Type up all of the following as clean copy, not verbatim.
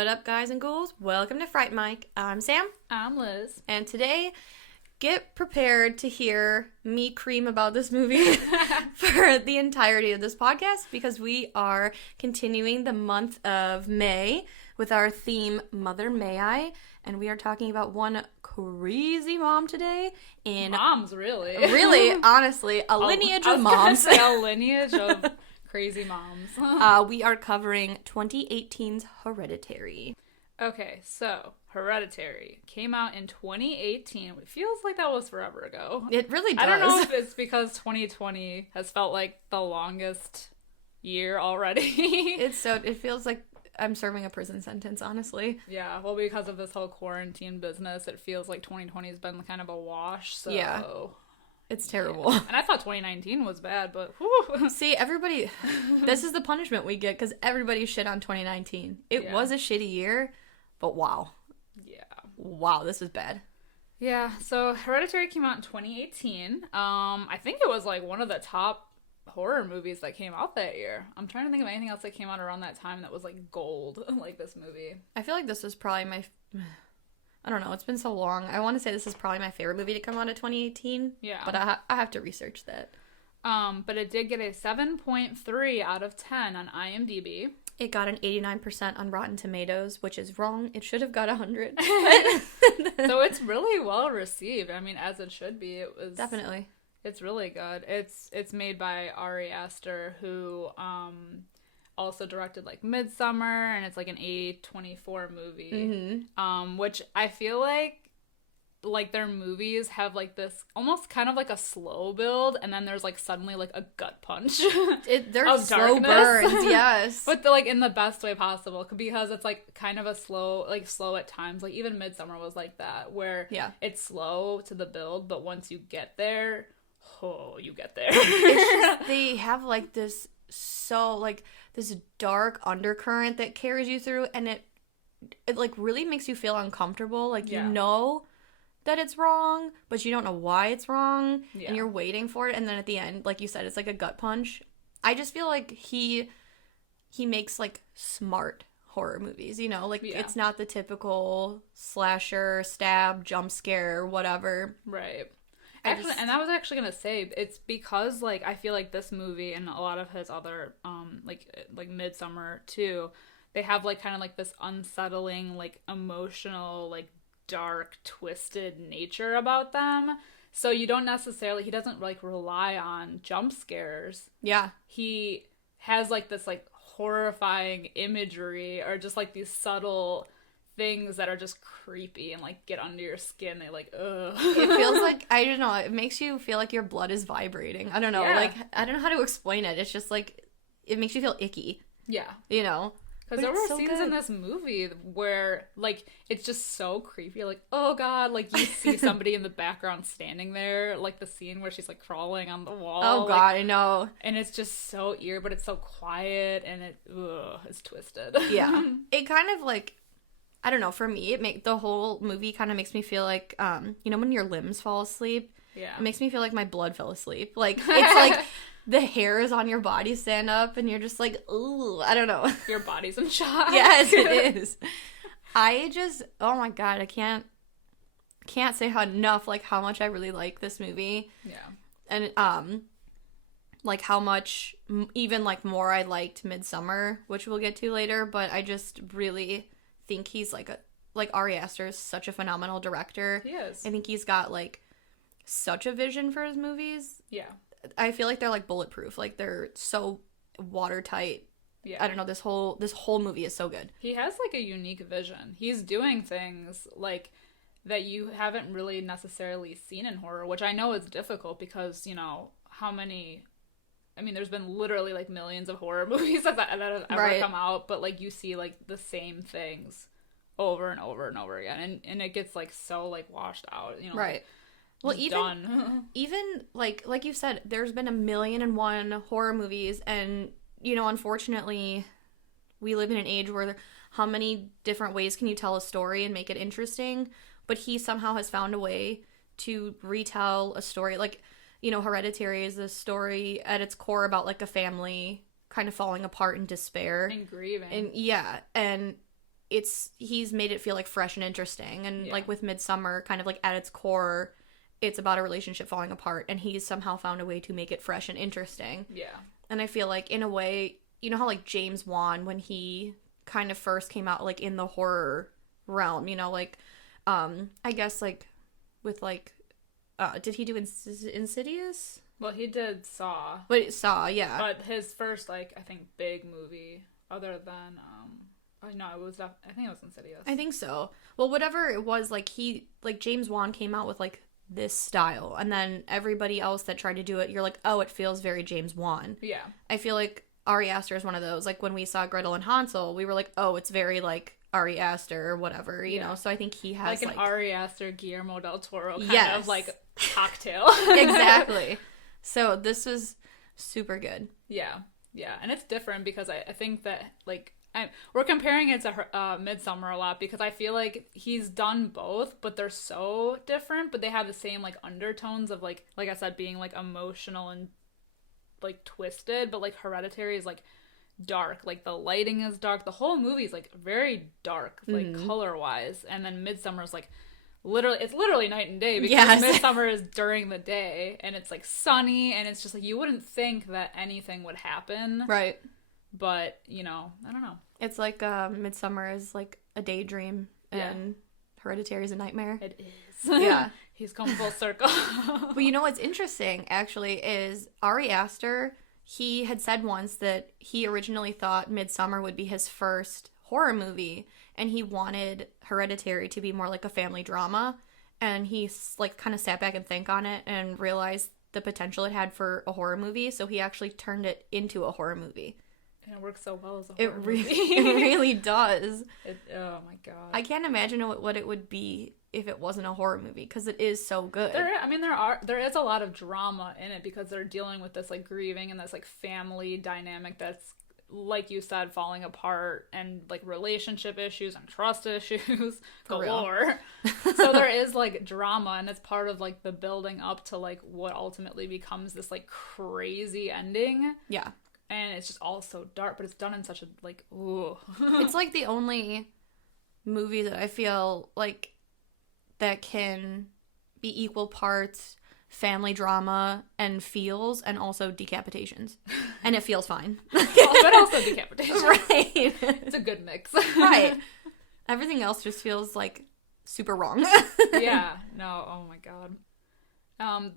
What up, guys and ghouls? Welcome to Fright Mic. I'm Sam. I'm Liz. And today, get prepared to hear me cream about this movie for the entirety of this podcast because we are continuing the month of May with our theme, Mother May I. And we are talking about one crazy mom today in... Moms, really. Really, honestly, a lineage of moms. Say a lineage of crazy moms. We are covering 2018's Hereditary. Okay, so Hereditary came out in 2018. It feels like that was forever ago. It really does. I don't know if it's because 2020 has felt like the longest year already. It feels like I'm serving a prison sentence, honestly. Yeah, well, because of this whole quarantine business, it feels like 2020 has been kind of a wash, so... Yeah. It's terrible. Yeah. And I thought 2019 was bad, but whew. See, everybody, this is the punishment we get because everybody shit on 2019. It was a shitty year, but wow. Yeah. Wow, this is bad. Yeah, so Hereditary came out in 2018. I think it was like one of the top horror movies that came out that year. I'm trying to think of anything else that came out around that time that was like gold, like this movie. I feel like this was probably my... I don't know, it's been so long. I want to say this is probably my favorite movie to come out of 2018. Yeah. But I have to research that. But it did get a 7.3 out of 10 on IMDb. It got an 89% on Rotten Tomatoes, which is wrong. It should have got 100. So it's really well received. I mean, as it should be. It was Definitely. It's really good. It's made by Ari Aster, who also directed like Midsummer, and it's like an A24 movie. Mm-hmm. Which I feel like their movies have like this almost kind of like a slow build, and then there's like suddenly like a gut punch. They're slow burns, yes. But like in the best way possible, because it's like kind of a slow at times. Like even Midsummer was like that, where it's slow to the build, but once you get there, you get there. It's just, they have like this this dark undercurrent that carries you through, and it like really makes you feel uncomfortable. Like you know that it's wrong, but you don't know why it's wrong, and you're waiting for it, and then at the end, like you said, it's like a gut punch. I just feel like he makes like smart horror movies, you know? Like it's not the typical slasher, stab, jump scare, whatever. Right. Actually, and I was actually gonna say, it's because like I feel like this movie and a lot of his other like Midsummer too, they have like kind of like this unsettling, like emotional, like dark, twisted nature about them. So you don't necessarily, he doesn't like rely on jump scares. Yeah. He has like this like horrifying imagery, or just like these subtle things that are just creepy and like get under your skin. They like, ugh. It feels like, I don't know, it makes you feel like your blood is vibrating. I don't know, like, I don't know how to explain it. It's just like, it makes you feel icky. Yeah. You know? Because there were scenes in this movie where, like, it's just so creepy. Like, oh god, like, you see somebody in the background standing there. Like, the scene where she's, like, crawling on the wall. Oh god, I know. And it's just so eerie, but it's so quiet, and it's twisted. Yeah. It kind of, like, I don't know, for me, the whole movie kind of makes me feel like, you know, when your limbs fall asleep? Yeah. It makes me feel like my blood fell asleep. Like, it's like the hairs on your body stand up, and you're just like, ooh, I don't know. Your body's in shock. Yes, it is. Oh my god, I can't say enough, like, how much I really like this movie. Yeah. And, like, how much, even, like, more I liked Midsummer, which we'll get to later, but I just really think he's like Ari Aster is such a phenomenal director. He is. I think he's got like such a vision for his movies. Yeah. I feel like they're like bulletproof. Like they're so watertight. Yeah. I don't know, this whole movie is so good. He has like a unique vision. He's doing things like that you haven't really necessarily seen in horror, which I know is difficult because, you know, there's been literally, like, millions of horror movies that have ever come out, but, like, you see, like, the same things over and over and over again, and it gets, like, so, like, washed out, you know? Right. Well, even, like you said, there's been 1,000,001 horror movies, and, you know, unfortunately, we live in an age where how many different ways can you tell a story and make it interesting? But he somehow has found a way to retell a story, like... You know, Hereditary is a story at its core about, like, a family kind of falling apart in despair. And grieving. And, yeah, and he's made it feel like fresh and interesting. And like with Midsommar, kind of like at its core, it's about a relationship falling apart, and he's somehow found a way to make it fresh and interesting. Yeah. And I feel like in a way, you know how like James Wan, when he kind of first came out like in the horror realm, you know, like I guess like with like did he do Insidious? Well, he did Saw. But Saw, yeah. But his first like I think big movie other than no, I think it was Insidious. I think so. Well, whatever it was, like James Wan came out with like this style, and then everybody else that tried to do it, you're like, oh, it feels very James Wan. Yeah. I feel like Ari Aster is one of those. Like when we saw Gretel and Hansel, we were like, oh, it's very like Ari Aster or whatever, you know. So I think he has like an Ari Aster, Guillermo del Toro kind of like cocktail. Exactly. So this was super good. Yeah, and it's different because I think that like we're comparing it to Midsommar a lot because I feel like he's done both, but they're so different, but they have the same like undertones of like I said, being like emotional and like twisted, but like Hereditary is like dark, like the lighting is dark, the whole movie is like very dark, like color wise, and then Midsommar is like it's literally night and day because Midsommar is during the day and it's like sunny and it's just like you wouldn't think that anything would happen, right? But, you know, I don't know. It's like Midsommar is like a daydream and Hereditary is a nightmare. It is. Yeah. He's come full circle. But you know what's interesting, actually, is Ari Aster, he had said once that he originally thought Midsommar would be his first horror movie, and he wanted Hereditary to be more like a family drama, and he like kind of sat back and think on it and realized the potential it had for a horror movie, so he actually turned it into a horror movie. And it works so well as a horror movie. It really does. Oh my god. I can't imagine what it would be if it wasn't a horror movie, because it is so good. There is a lot of drama in it because they're dealing with this like grieving and this like family dynamic that's, like you said, falling apart, and like relationship issues and trust issues galore. So there is like drama, and it's part of like the building up to like what ultimately becomes this like crazy ending. Yeah. And it's just all so dark, but it's done in such a, like, ooh. It's, like, the only movie that I feel like that can be equal parts family drama and feels, and also decapitations. And it feels fine. But also decapitation. Right. It's a good mix. Right. Everything else just feels, like, super wrong. Yeah. No, oh my god.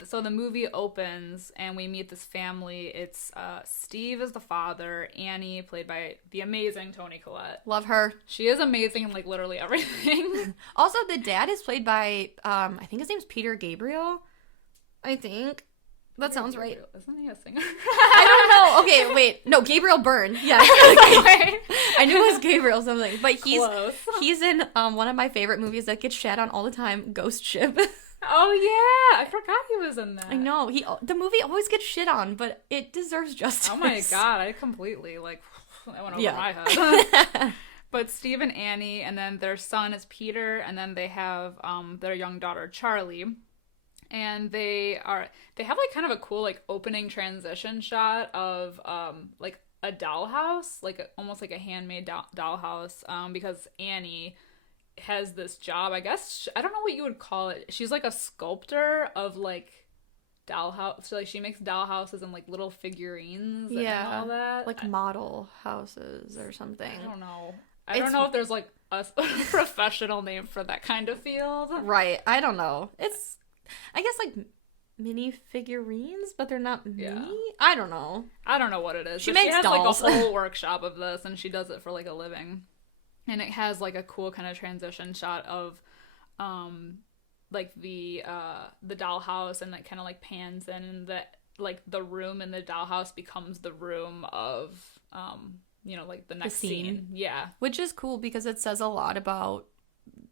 So the movie opens and we meet this family. It's Steve is the father, Annie, played by the amazing Toni Collette. Love her. She is amazing in like literally everything. Also, the dad is played by I think his name's Peter Gabriel. I think. That sounds right. Isn't he a singer? I don't know. Okay, wait. No, Gabriel Byrne. Yeah. I knew it was Gabriel something. But he's in one of my favorite movies that gets shat on all the time, Ghost Ship. Oh yeah, I forgot he was in that. I know. The movie always gets shit on, but it deserves justice. Oh my god, I completely that went over my head. But Steve and Annie, and then their son is Peter, and then they have their young daughter Charlie. And they have like kind of a cool like opening transition shot of like a dollhouse, like almost like a handmade dollhouse, because Annie has this job, I guess, I don't know what you would call it. She's like a sculptor of like dollhouse. So like she makes dollhouses and like little figurines and all that. Like model houses or something. I don't know. I don't know if there's like a professional name for that kind of field. Right. I don't know. It's, I guess, like mini figurines, but they're not mini. I don't know. I don't know what it is. She makes dolls. Like a whole workshop of this, and she does it for like a living. And it has like a cool kind of transition shot of like the dollhouse, and it kind of like pans in, and the room in the dollhouse becomes the room of like the next scene. Yeah. Which is cool because it says a lot about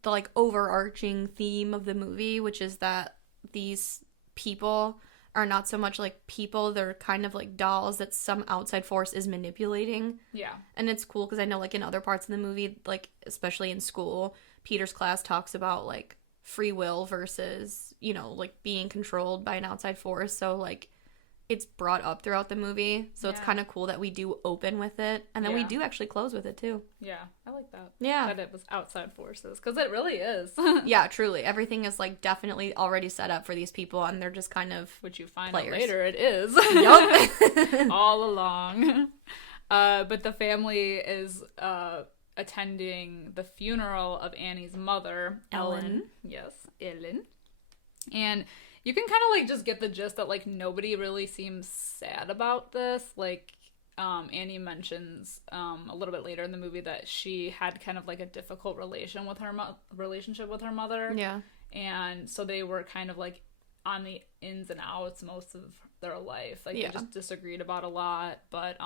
the like overarching theme of the movie, which is that these people are not so much like people, they're kind of like dolls that some outside force is manipulating. Yeah. And it's cool because I know like in other parts of the movie, like especially in school, Peter's class talks about like free will versus, like being controlled by an outside force. So like it's brought up throughout the movie, so it's kind of cool that we do open with it, and then we do actually close with it too. Yeah, I like that. Yeah. That it was outside forces, because it really is. Yeah, truly. Everything is, like, definitely already set up for these people, and they're just kind of which you find players. Out later, it is. Yup. All along. But the family is attending the funeral of Annie's mother, Ellen. Yes, Ellen. And you can kind of, like, just get the gist that, like, nobody really seems sad about this. Like, Annie mentions a little bit later in the movie that she had kind of, like, a difficult relationship with her mother. Yeah. And so they were kind of, like, on the ins and outs most of their life. Like, they just disagreed about a lot. But,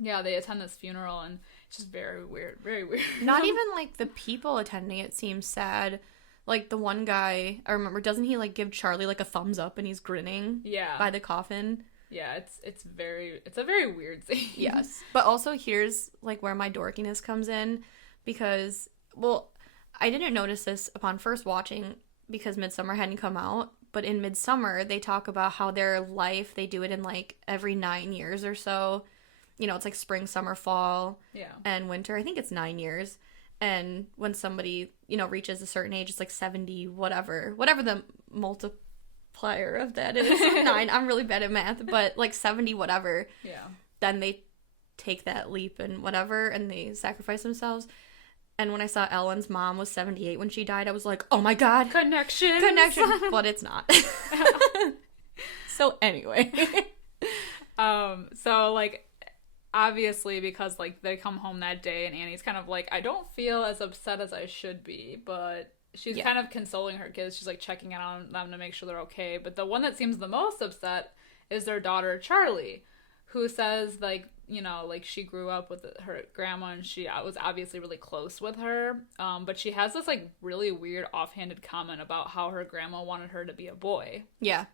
yeah, they attend this funeral, and it's just very weird. Very weird. Not even, like, the people attending it seems sad. Like, the one guy, I remember, doesn't he, like, give Charlie, like, a thumbs up and he's grinning by the coffin? Yeah, it's a very weird scene. Yes. But also, here's, like, where my dorkiness comes in, because, well, I didn't notice this upon first watching because Midsummer hadn't come out, but in Midsummer, they talk about how their life, they do it in, like, every 9 years or so. You know, it's, like, spring, summer, fall, and winter. I think it's 9 years. And when somebody, you know, reaches a certain age, it's like 70, whatever the multiplier of that is. 9, I'm really bad at math, but like 70, whatever. Yeah. Then they take that leap and whatever, and they sacrifice themselves. And when I saw Ellen's mom was 78 when she died, I was like, oh my God. Connection. But it's not. So anyway. So, like, obviously, because, like, they come home that day and Annie's kind of like, I don't feel as upset as I should be, but she's kind of consoling her kids. She's, like, checking in on them to make sure they're okay. But the one that seems the most upset is their daughter, Charlie, who says, like, you know, like, she grew up with her grandma and she was obviously really close with her. But she has this, like, really weird offhanded comment about how her grandma wanted her to be a boy. Yeah.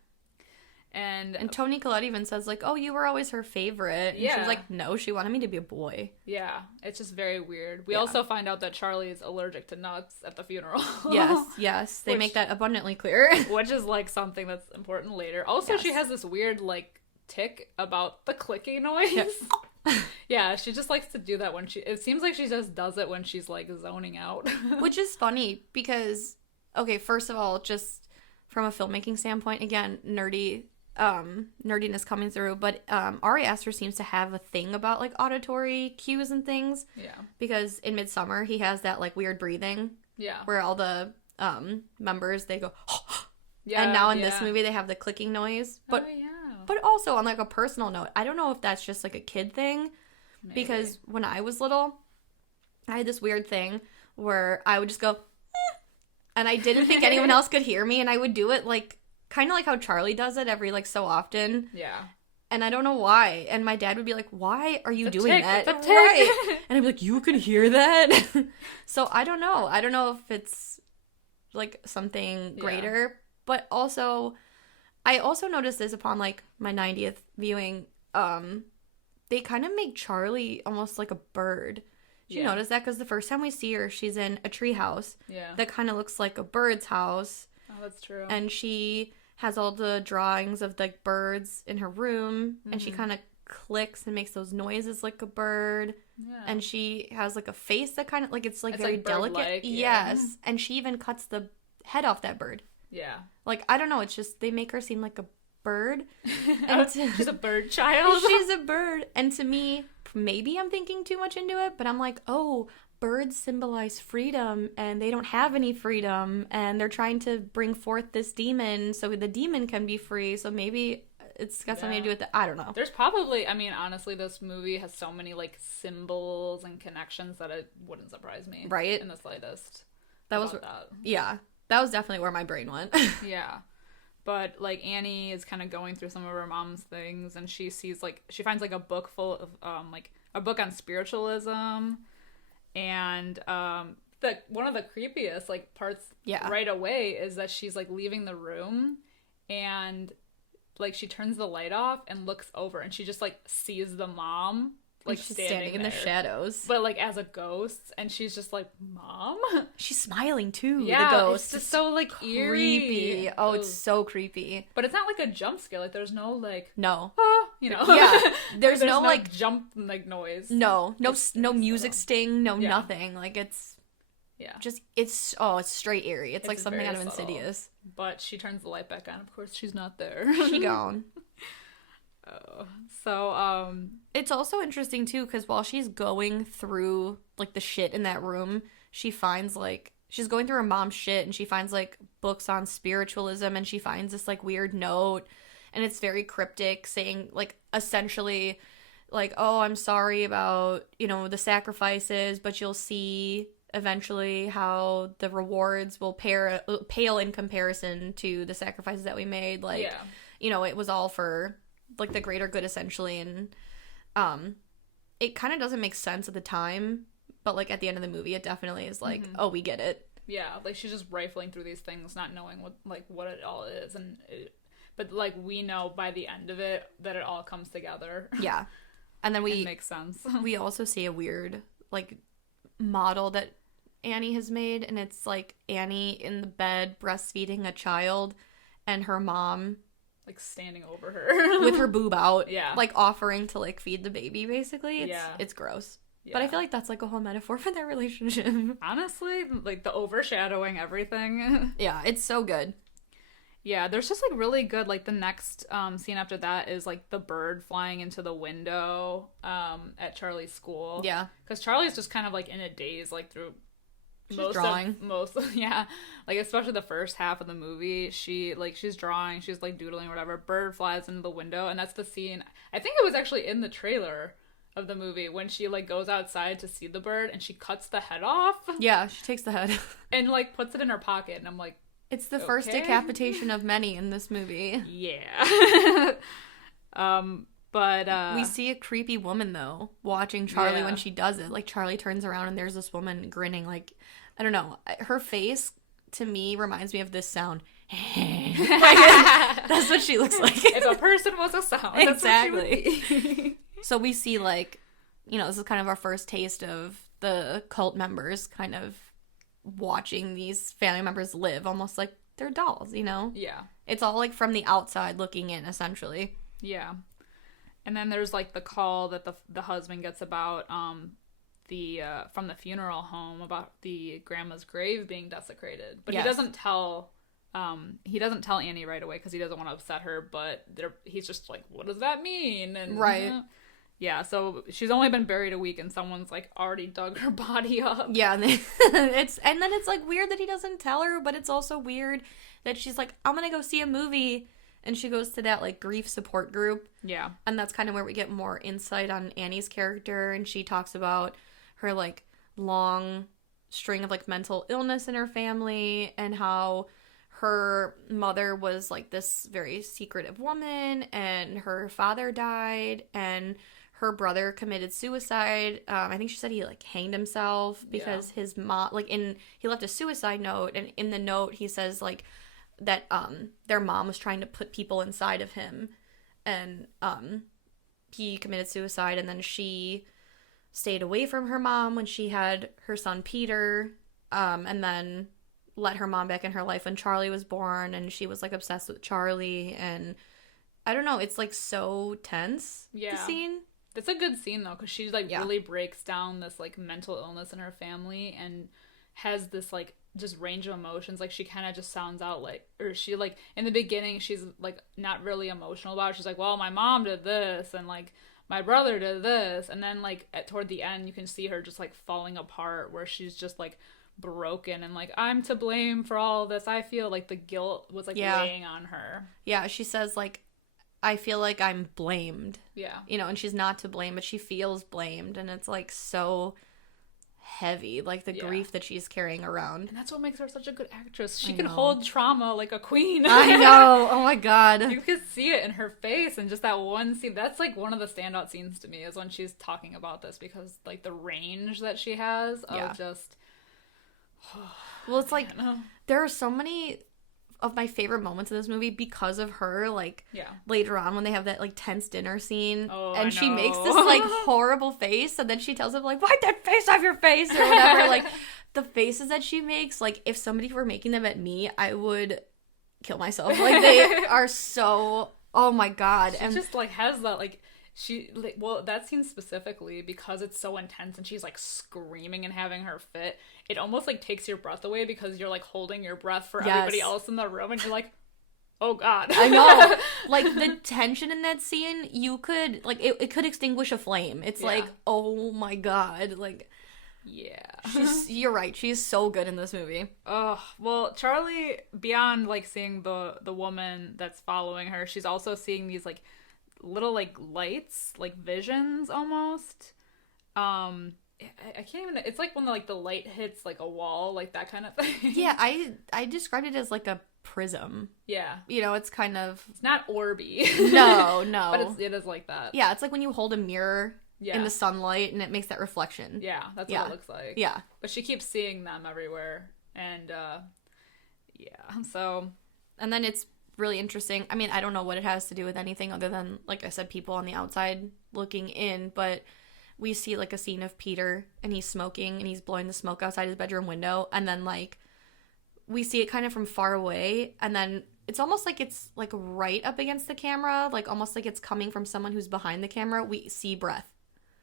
And Toni Collette even says, like, oh, you were always her favorite. And she was like, no, she wanted me to be a boy. Yeah, it's just very weird. We also find out that Charlie is allergic to nuts at the funeral. Yes. They make that abundantly clear. Which is, like, something that's important later. Also, she has this weird, like, tick about the clicking noise. Yeah, she just likes to do that when it seems like she just does it when she's, like, zoning out. Which is funny because, okay, first of all, just from a filmmaking standpoint, again, nerdiness coming through, but Ari Aster seems to have a thing about, like, auditory cues and things. Yeah. Because in Midsummer, he has that, like, weird breathing. Yeah. Where all the members, they go, yeah. And now in this movie, they have the clicking noise. But, but also, on, like, a personal note, I don't know if that's just, like, a kid thing. Maybe. Because when I was little, I had this weird thing where I would just go, and I didn't think anyone else could hear me, and I would do it, like, kind of like how Charlie does it every, like, so often. Yeah. And I don't know why. And my dad would be like, why are you doing that? Right. And I'd be like, you could hear that? So I don't know. I don't know if it's, like, something greater. But also, I also noticed this upon, like, my 90th viewing. They kind of make Charlie almost like a bird. Did you notice that? Because the first time we see her, she's in a tree house. Yeah. That kind of looks like a bird's house. Oh, that's true. And she has all the drawings of, like, birds in her room, and she kind of clicks and makes those noises like a bird. Yeah. And she has, like, a face that kind of, like, it's, like, very delicate. Yes. And she even cuts the head off that bird. Yeah. Like, I don't know, it's just, they make her seem like a bird. And she's a bird child. She's a bird. And to me, maybe I'm thinking too much into it, but I'm like, oh, birds symbolize freedom, and they don't have any freedom, and they're trying to bring forth this demon so the demon can be free. So maybe it's got something to do with it. I don't know. There's probably, I mean, honestly, this movie has so many, like, symbols and connections that it wouldn't surprise me. Right? In the slightest. That was, yeah. That was definitely where my brain went. Yeah. But, like, Annie is kind of going through some of her mom's things, and she sees, like, she finds, like, a book full of, like, a book on spiritualism. And one of the creepiest, like, parts right away is that she's, like, leaving the room, and, like, she turns the light off and looks over, and she just, like, sees the mom like she's standing in there, the shadows, but like as a ghost, and she's just like, Mom. She's smiling too. Yeah, the ghost. It's just so like creepy. Eerie. Oh, it's so creepy. But it's not like a jump scare. Like there's no like no, you know. Yeah, there's no like jump like noise. No music sting. No nothing. Like it's. Yeah. Just it's straight eerie. It's like something out of Insidious. But she turns the light back on. Of course, she's not there. She gone. Oh. So it's also interesting too because while she's going through like the shit in that room, she finds like she's going through her mom's shit and she finds like books on spiritualism and she finds this like weird note and it's very cryptic saying like essentially like, oh, I'm sorry about, the sacrifices, but you'll see eventually how the rewards will pale in comparison to the sacrifices that we made. Like, it was all for like the greater good essentially. And it kind of doesn't make sense at the time, but like at the end of the movie, it definitely is like, oh, we get it. Yeah, like she's just rifling through these things, not knowing what it all is, but like we know by the end of it that it all comes together. Yeah, and then it makes sense. We also see a weird like model that Annie has made, and it's like Annie in the bed breastfeeding a child, and her mom like standing over her with her boob out, yeah, like offering to like feed the baby. Basically, it's gross. Yeah. But I feel like that's like a whole metaphor for their relationship. Honestly, like the overshadowing everything. Yeah, it's so good. Yeah, there's just like really good, like the next scene after that is like the bird flying into the window at Charlie's school. Yeah. Because Charlie's just kind of like in a daze, like through most drawing. Yeah. Like especially the first half of the movie, she's drawing, she's like doodling or whatever. Bird flies into the window, and that's the scene. I think it was actually in the trailer of the movie when she like goes outside to see the bird and she cuts the head off. Yeah, she takes the head and like puts it in her pocket, and I'm like, it's the first decapitation of many in this movie. Yeah. But we see a creepy woman though watching Charlie when she does it. Like Charlie turns around and there's this woman grinning, like, I don't know, her face to me reminds me of this sound. That's what she looks like. If a person was a sound, exactly. So we see like, this is kind of our first taste of the cult members kind of watching these family members live almost like they're dolls, Yeah. It's all like from the outside looking in, essentially. Yeah. And then there's like the call that the husband gets about from the funeral home about the grandma's grave being desecrated. But he doesn't tell Annie right away because he doesn't want to upset her, but he's just like, what does that mean? And right. Yeah, so she's only been buried a week and someone's like already dug her body up. Yeah, and then it's like weird that he doesn't tell her, but it's also weird that she's like, I'm gonna go see a movie, and she goes to that like grief support group. Yeah. And that's kind of where we get more insight on Annie's character, and she talks about her like long string of like mental illness in her family and how her mother was like this very secretive woman and her father died and her brother committed suicide. I think she said he like hanged himself because his mom he left a suicide note, and in the note he says like that their mom was trying to put people inside of him, and he committed suicide, and then she stayed away from her mom when she had her son Peter, and then let her mom back in her life when Charlie was born, and she was like obsessed with Charlie, and I don't know, it's like so tense. The scene. It's a good scene though, because she like really breaks down this like mental illness in her family and has this like just range of emotions. Like she kind of just sounds out like, or she like in the beginning she's like not really emotional about it. She's like, well, my mom did this and like my brother did this, and then like toward the end you can see her just like falling apart where she's just like broken and like, I'm to blame for all of this. I feel like the guilt was like weighing on her. Yeah, she says like, I feel like I'm blamed. Yeah. And she's not to blame, but she feels blamed. And it's, like, so heavy, like, the grief that she's carrying around. And that's what makes her such a good actress. She can hold trauma like a queen. I know. Oh, my God. You could see it in her face. And just that one scene, that's, like, one of the standout scenes to me is when she's talking about this. Because, like, the range that she has of just... well, it's like, there are so many of my favorite moments in this movie because of her, like, later on when they have that, like, tense dinner scene, and she makes this, like, horrible face, and then she tells him, like, wipe that face off your face, or whatever, like, the faces that she makes, like, if somebody were making them at me, I would kill myself. Like, they are so, oh my god. She just, like, has that, like, that scene specifically, because it's so intense and she's like screaming and having her fit, it almost like takes your breath away because you're like holding your breath for everybody else in the room and you're like, oh god. I know. Like, the tension in that scene, you could, like, it could extinguish a flame. It's like, oh my god. Like, you're right. She's so good in this movie. Oh, well, Charlie, beyond like seeing the woman that's following her, she's also seeing these like little like lights, like visions almost. I can't even, it's like when the light hits like a wall, like that kind of thing. Yeah, I described it as like a prism. Yeah, you know, it's kind of, it's not orby. no but it is like that. Yeah, it's like when you hold a mirror in the sunlight and it makes that reflection. Yeah, that's what it looks like. Yeah, but she keeps seeing them everywhere, and so, and then it's really interesting. I mean, I don't know what it has to do with anything other than, like I said, people on the outside looking in, but we see like a scene of Peter and he's smoking and he's blowing the smoke outside his bedroom window, and then like we see it kind of from far away, and then it's almost like it's like right up against the camera, like almost like it's coming from someone who's behind the camera. We see breath.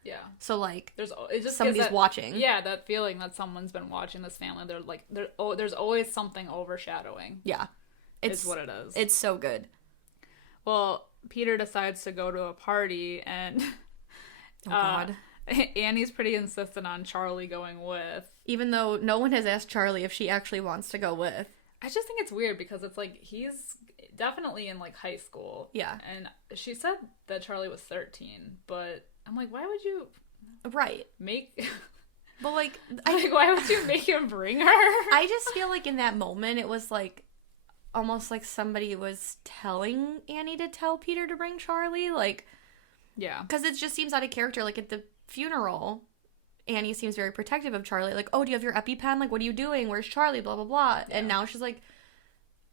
Yeah. So like it just somebody's watching. Yeah, that feeling that someone's been watching this family. They're like there's always something overshadowing. Yeah. It's what it is. It's so good. Well, Peter decides to go to a party, and oh god, Annie's pretty insistent on Charlie going with, even though no one has asked Charlie if she actually wants to go with. I just think it's weird because it's like he's definitely in like high school. Yeah, and she said that Charlie was 13, but I'm like, why would you? Right. Make. But like, why would you make him bring her? I just feel like in that moment it was like almost like somebody was telling Annie to tell Peter to bring Charlie, like, yeah, because it just seems out of character. Like at the funeral, Annie seems very protective of Charlie, like, oh, do you have your EpiPen? Like, what are you doing? Where's Charlie? Blah blah blah. Yeah. And now she's like,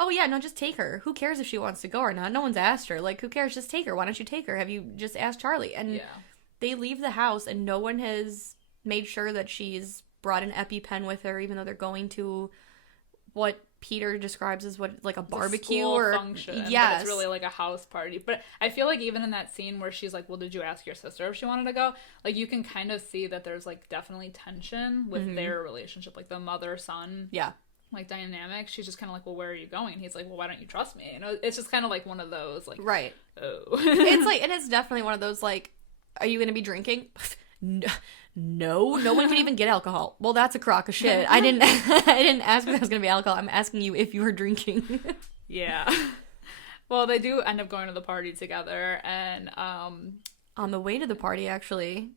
oh yeah, no, just take her. Who cares if she wants to go or not? No one's asked her. Like, who cares? Just take her. Why don't you take her? Have you just asked Charlie? And they leave the house and no one has made sure that she's brought an EpiPen with her, even though they're going to what Peter describes as what, like a barbecue or function. Yes, but it's really like a house party. But I feel like even in that scene where she's like, well, did you ask your sister if she wanted to go? Like, you can kind of see that there's like definitely tension with their relationship, like the mother-son like dynamic. She's just kind of like, well, where are you going? And he's like, well, why don't you trust me? You know, it's just kind of like one of those like, right. Oh. It's like, and it's definitely one of those like, are you going to be drinking? No one can even get alcohol. Well, that's a crock of shit. I didn't ask if there was going to be alcohol. I'm asking you if you were drinking. Yeah. Well, they do end up going to the party together, and on the way to the party, actually,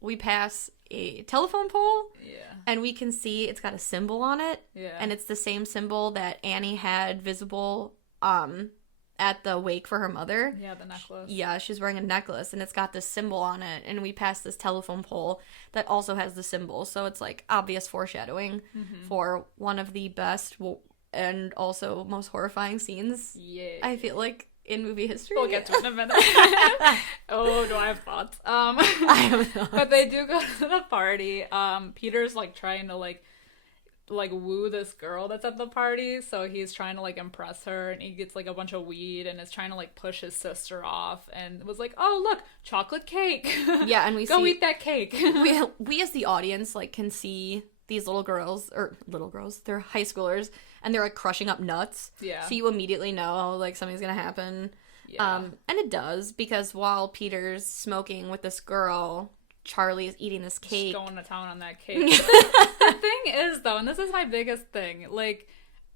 we pass a telephone pole. Yeah. And we can see it's got a symbol on it. Yeah. And it's the same symbol that Annie had visible at the wake for her mother. Yeah, the necklace. Yeah, she's wearing a necklace, and it's got this symbol on it, and we pass this telephone pole that also has the symbol, so it's like obvious foreshadowing for one of the best and also most horrifying scenes, I feel like, in movie history. We'll get to it in a minute. Oh, do I have thoughts? I have thoughts. But they do go to the party. Peter's like trying to like woo this girl that's at the party, so he's trying to like impress her, and he gets like a bunch of weed and is trying to like push his sister off, and was like, oh look, chocolate cake. Yeah, and we go eat that cake. we as the audience like can see these little girls, they're high schoolers, and they're like crushing up nuts. Yeah, so you immediately know like something's gonna happen. Yeah. And it does, because while Peter's smoking with this girl, Charlie is eating this cake. Just going to town on that cake. The thing is, though, and this is my biggest thing, like,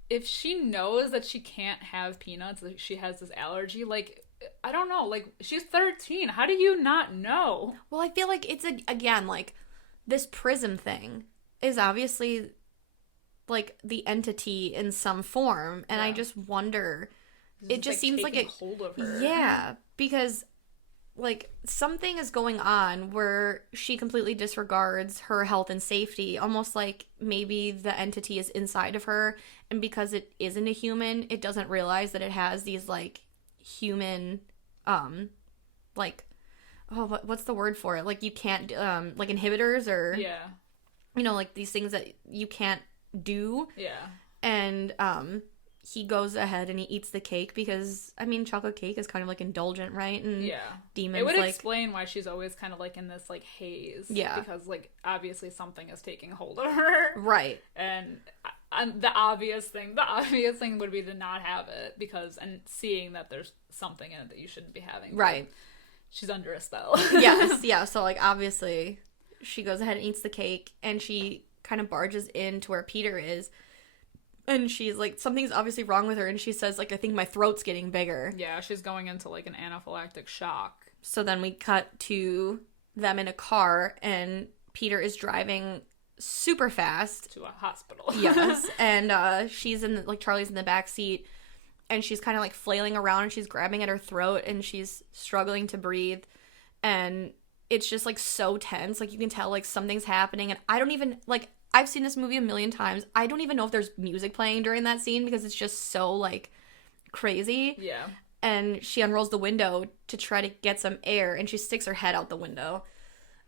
if she knows that she can't have peanuts, like, she has this allergy, like, I don't know, like, she's 13. How do you not know? Well, I feel like it's, again, like, this prism thing is obviously, like, the entity in some form, and I just wonder, it just seems like it... hold of her. Yeah, because like, something is going on where she completely disregards her health and safety, almost like maybe the entity is inside of her, and because it isn't a human, it doesn't realize that it has these, like, human, like, oh, what's the word for it? Like, you can't, like, inhibitors, or, you know, like, these things that you can't do. Yeah. And, he goes ahead and he eats the cake because, I mean, chocolate cake is kind of, like, indulgent, right? And demons, it would like, explain why she's always kind of, like, in this, like, haze. Yeah. Because, like, obviously something is taking hold of her. Right. And the obvious thing would be to not have it, because, and seeing that there's something in it that you shouldn't be having. Right. She's under a spell. Yes, yeah. So, like, obviously, she goes ahead and eats the cake, and she kind of barges in to where Peter is. And she's like, something's obviously wrong with her. And she says, like, I think my throat's getting bigger. Yeah, she's going into, like, an anaphylactic shock. So then we cut to them in a car, and Peter is driving super fast. To a hospital. Yes. And she's in, like, Charlie's in the back seat. And she's kind of, like, flailing around, and she's grabbing at her throat, and she's struggling to breathe. And it's just, like, so tense. Like, you can tell, like, something's happening. And I don't even, like... I've seen this movie a million times. I don't even know if there's music playing during that scene because it's just so, like, crazy. Yeah. And she unrolls the window to try to get some air, and she sticks her head out the window.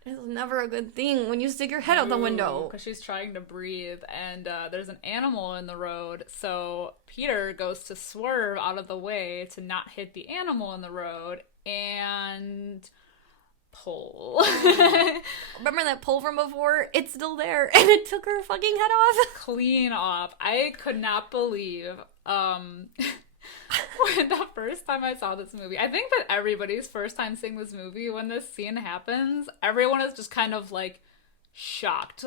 It's never a good thing when you stick your head out the window. Because she's trying to breathe, and there's an animal in the road, so Peter goes to swerve out of the way to not hit the animal in the road, and... pull. Remember that pull from before? It's still there, and it took her fucking head off. Clean off. I could not believe when the first time I saw this movie, I think that everybody's first time seeing this movie, when this scene happens, everyone is just kind of like shocked.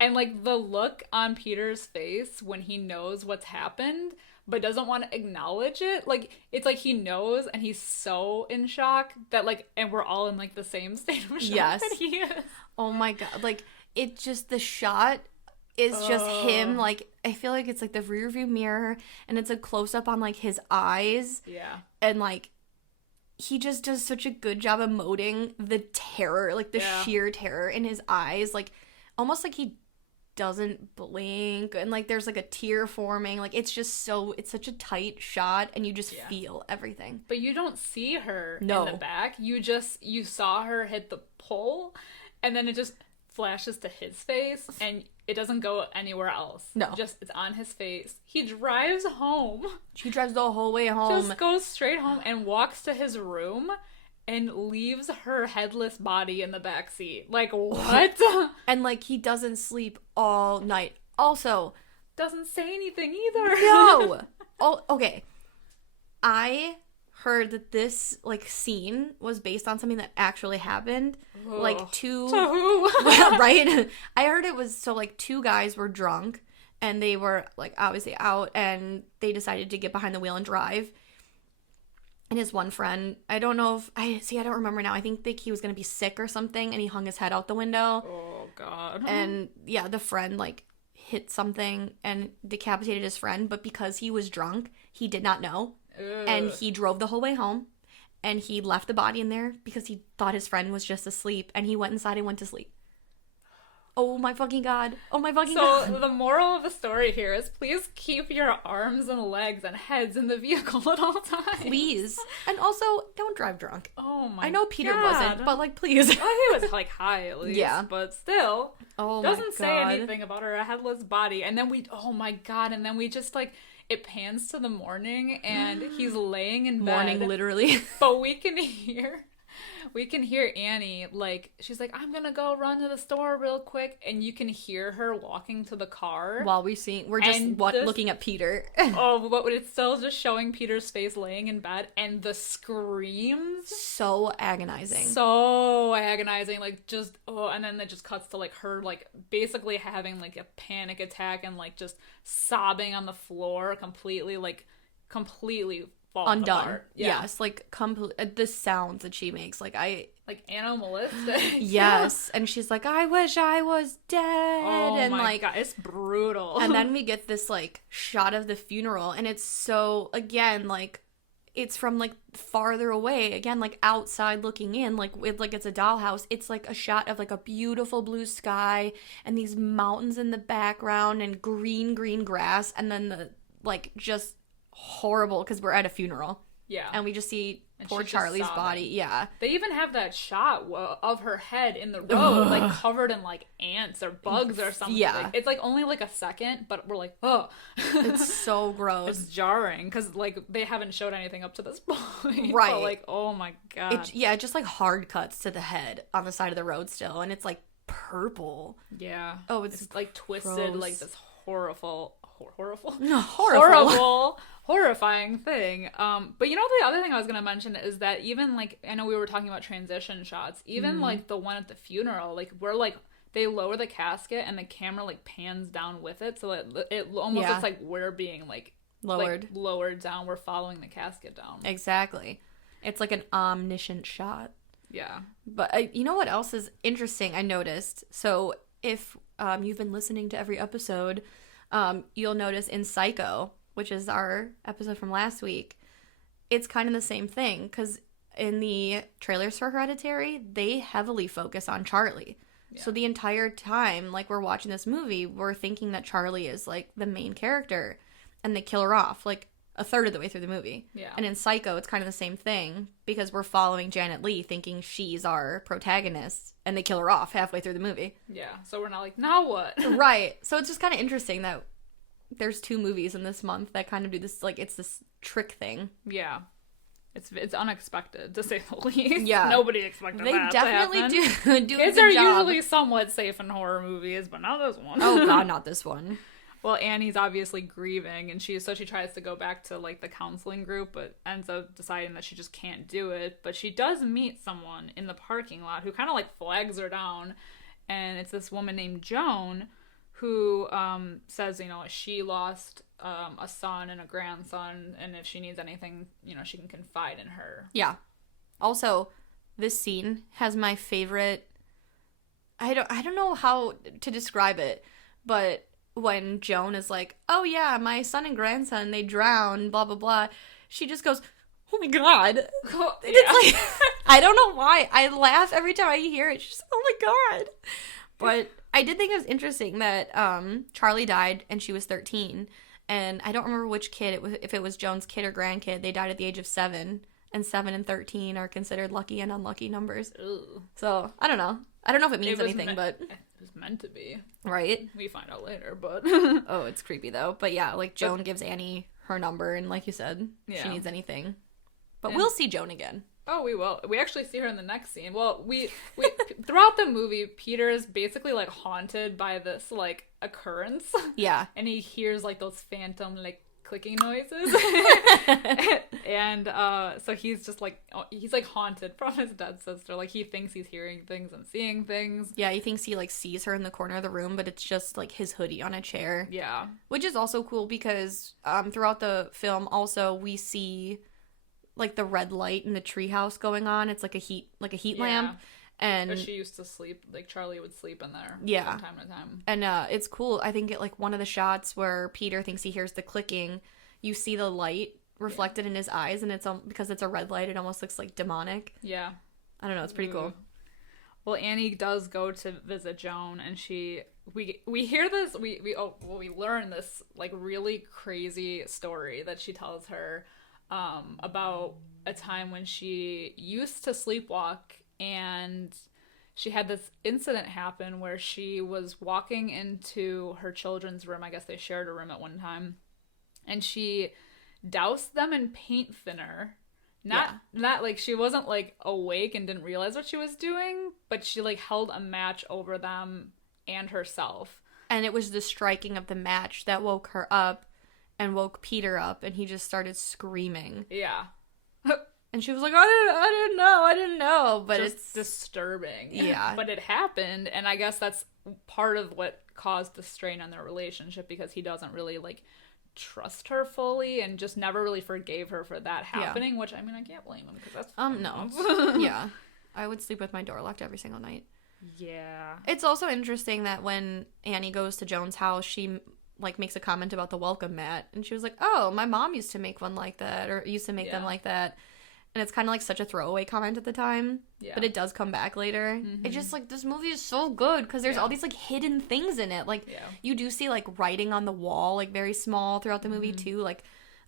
And like the look on Peter's face when he knows what's happened but doesn't want to acknowledge it. Like, it's like he knows and he's so in shock that, like, and we're all in, like, the same state of shock that he is. Oh my god. Like, it just, the shot is just him, like, I feel like it's, like, the rear view mirror, and it's a close-up on, like, his eyes. Yeah. And, like, he just does such a good job emoting the terror, like, the sheer terror in his eyes. Like, almost like he doesn't blink, and like there's like a tear forming. Like, it's just so, it's such a tight shot, and you just feel everything. But you don't see her in the back. You saw her hit the pole, and then it just flashes to his face, and it doesn't go anywhere else. No. Just, it's on his face. He drives home. She drives the whole way home. Just goes straight home and walks to his room and leaves her headless body in the backseat. Like, what? And, like, he doesn't sleep all night. Also, doesn't say anything either. No! Oh, okay. I heard that this, like, scene was based on something that actually happened. Ugh. Like, To who? Right? I heard it was, so, like, two guys were drunk, and they were, like, obviously out, and they decided to get behind the wheel and drive. And his one friend, I don't remember now. I think he was going to be sick or something, and he hung his head out the window. Oh, God. And, yeah, the friend, like, hit something and decapitated his friend, but because he was drunk, he did not know. Ugh. And he drove the whole way home, and he left the body in there because he thought his friend was just asleep, and he went inside and went to sleep. Oh my fucking god. Oh my fucking god. So the moral of the story here is please keep your arms and legs and heads in the vehicle at all times. Please. And also, don't drive drunk. Oh my god. I know Peter wasn't, but like, please. Well, he was like high at least. Yeah. But still. Oh doesn't my god. say anything about her headless body. And then oh my god. And then we just like, it pans to the morning and he's laying in bed. Morning, literally. But we can hear Annie, like, she's like, I'm gonna go run to the store real quick, and you can hear her walking to the car. While we're just looking at Peter. But it's still just showing Peter's face laying in bed, and the screams. So agonizing. Like, just, and then it just cuts to, like, her, like, basically having, like, a panic attack and, like, just sobbing on the floor, completely undone. Apart. Yeah. Yes, like the sounds that she makes, like animalistic. Yes, and she's like, I wish I was dead. Oh and my like, god, it's brutal. And then we get this like shot of the funeral, and it's so, again, like, it's from, like, farther away, again, like, outside looking in, like, it's a dollhouse. It's, like, a shot of, like, a beautiful blue sky and these mountains in the background and green grass, and then the, like, just horrible, because we're at a funeral. Yeah. And we just see poor Charlie's body. Yeah. They even have that shot of her head in the road, like, covered in, like, ants or bugs or something. Yeah. It's, like, only, like, a second, but we're like, oh. It's so gross. It's jarring, because, like, they haven't showed anything up to this point. Right. But, like, oh, my God. It just, like, hard cuts to the head on the side of the road still, and it's, like, purple. Yeah. Oh, it's like, twisted, gross. like, this horrible, horrifying thing. But you know, the other thing I was gonna mention is that even, like, I know we were talking about transition shots, even like the one at the funeral, like, where, like, they lower the casket and the camera, like, pans down with it, so it almost looks like we're being, like, lowered down. We're following the casket down. Exactly. It's like an omniscient shot. Yeah. But you know what else is interesting I noticed? So if you've been listening to every episode, you'll notice in Psycho, which is our episode from last week, it's kind of the same thing, because in the trailers for Hereditary, they heavily focus on Charlie. Yeah. So the entire time, like, we're watching this movie, we're thinking that Charlie is, like, the main character, and they kill her off, like, a third of the way through the movie. Yeah. And in Psycho, it's kind of the same thing, because we're following Janet Leigh thinking she's our protagonist, and they kill her off halfway through the movie. Yeah, so we're not like, now what? Right. So it's just kind of interesting that there's 2 movies in this month that kind of do this, like, it's this trick thing. Yeah. It's unexpected, to say the least. Yeah. Nobody expected that definitely to happen. do Kids are usually somewhat safe in horror movies, but not this one. Oh, God, not this one. Well, Annie's obviously grieving, and she tries to go back to, like, the counseling group, but ends up deciding that she just can't do it. But she does meet someone in the parking lot who kind of, like, flags her down, and it's this woman named Joan, who says, you know, she lost a son and a grandson, and if she needs anything, you know, she can confide in her. Yeah. Also, this scene has my favorite, I don't know how to describe it, but when Joan is like, oh yeah, my son and grandson, they drowned, blah blah blah, she just goes, oh my God. Yeah. It's like, I don't know why, I laugh every time I hear it. She's, oh my God. But I did think it was interesting that Charlie died and she was 13, and I don't remember which kid it was, if it was Joan's kid or grandkid. They died at the age of 7, and 7 and 13 are considered lucky and unlucky numbers. Ugh. So I don't know if it means anything, but it was meant to be, right? We find out later, but oh, it's creepy though. But yeah, like, Joan gives Annie her number, and like you said, she needs anything. But we'll see Joan again. Oh, we will. We actually see her in the next scene. Well, we throughout the movie, Peter is basically, like, haunted by this, like, occurrence. Yeah. And he hears, like, those phantom, like, clicking noises. And so he's just, like, he's, like, haunted from his dead sister. Like, he thinks he's hearing things and seeing things. Yeah, he thinks he, like, sees her in the corner of the room, but it's just, like, his hoodie on a chair. Yeah. Which is also cool because throughout the film also we see, like, the red light in the treehouse going on. It's like a heat lamp. And she used to sleep, like, Charlie would sleep in there from time to time. And it's cool. I think like one of the shots where Peter thinks he hears the clicking, you see the light reflected in his eyes, and it's because it's a red light, it almost looks like demonic. Yeah. I don't know, it's pretty cool. Well, Annie does go to visit Joan, and we hear this, we learn this, like, really crazy story that she tells her about a time when she used to sleepwalk, and she had this incident happen where she was walking into her children's room. I guess they shared a room at one time, and she doused them in paint thinner. Not like, she wasn't, like, awake and didn't realize what she was doing, but she, like, held a match over them and herself. And it was the striking of the match that woke her up and woke Peter up, and he just started screaming. Yeah. And she was like, I didn't know. But just it's disturbing. Yeah. But it happened, and I guess that's part of what caused the strain on their relationship, because he doesn't really, like, trust her fully and just never really forgave her for that happening, which, I mean, I can't blame him, because that's no. Yeah. I would sleep with my door locked every single night. Yeah. It's also interesting that when Annie goes to Joan's house, she, like makes a comment about the welcome mat, and she was like, oh, my mom used to make one like that, or used to make them like that. And it's kind of like such a throwaway comment at the time, but it does come back later. It's just like, this movie is so good because there's all these like hidden things in it. Like you do see like writing on the wall, like very small throughout the movie too. Like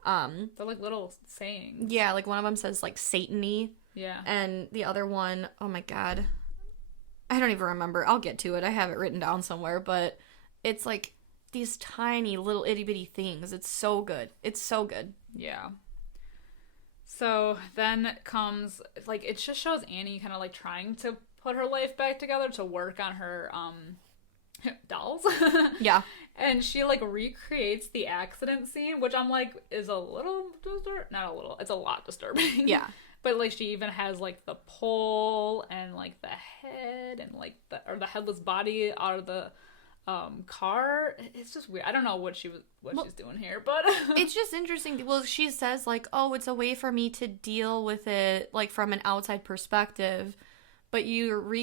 they're like little sayings. Yeah, like one of them says like Satan-y. Yeah. And the other one, oh my god, I don't even remember. I'll get to it. I have it written down somewhere, but it's like these tiny little itty bitty things. It's so good. It's so good. Yeah. So then comes, like, it just shows Annie kind of, like, trying to put her life back together to work on her, dolls. Yeah. And she, like, recreates the accident scene, which I'm like, is a little not a little, it's a lot disturbing. Yeah. But, like, she even has, like, the pole and, like, the head and, like, the headless body out of the car. It's just weird. I don't know what she's doing here, but it's just interesting. Well, she says like, oh, it's a way for me to deal with it like from an outside perspective, but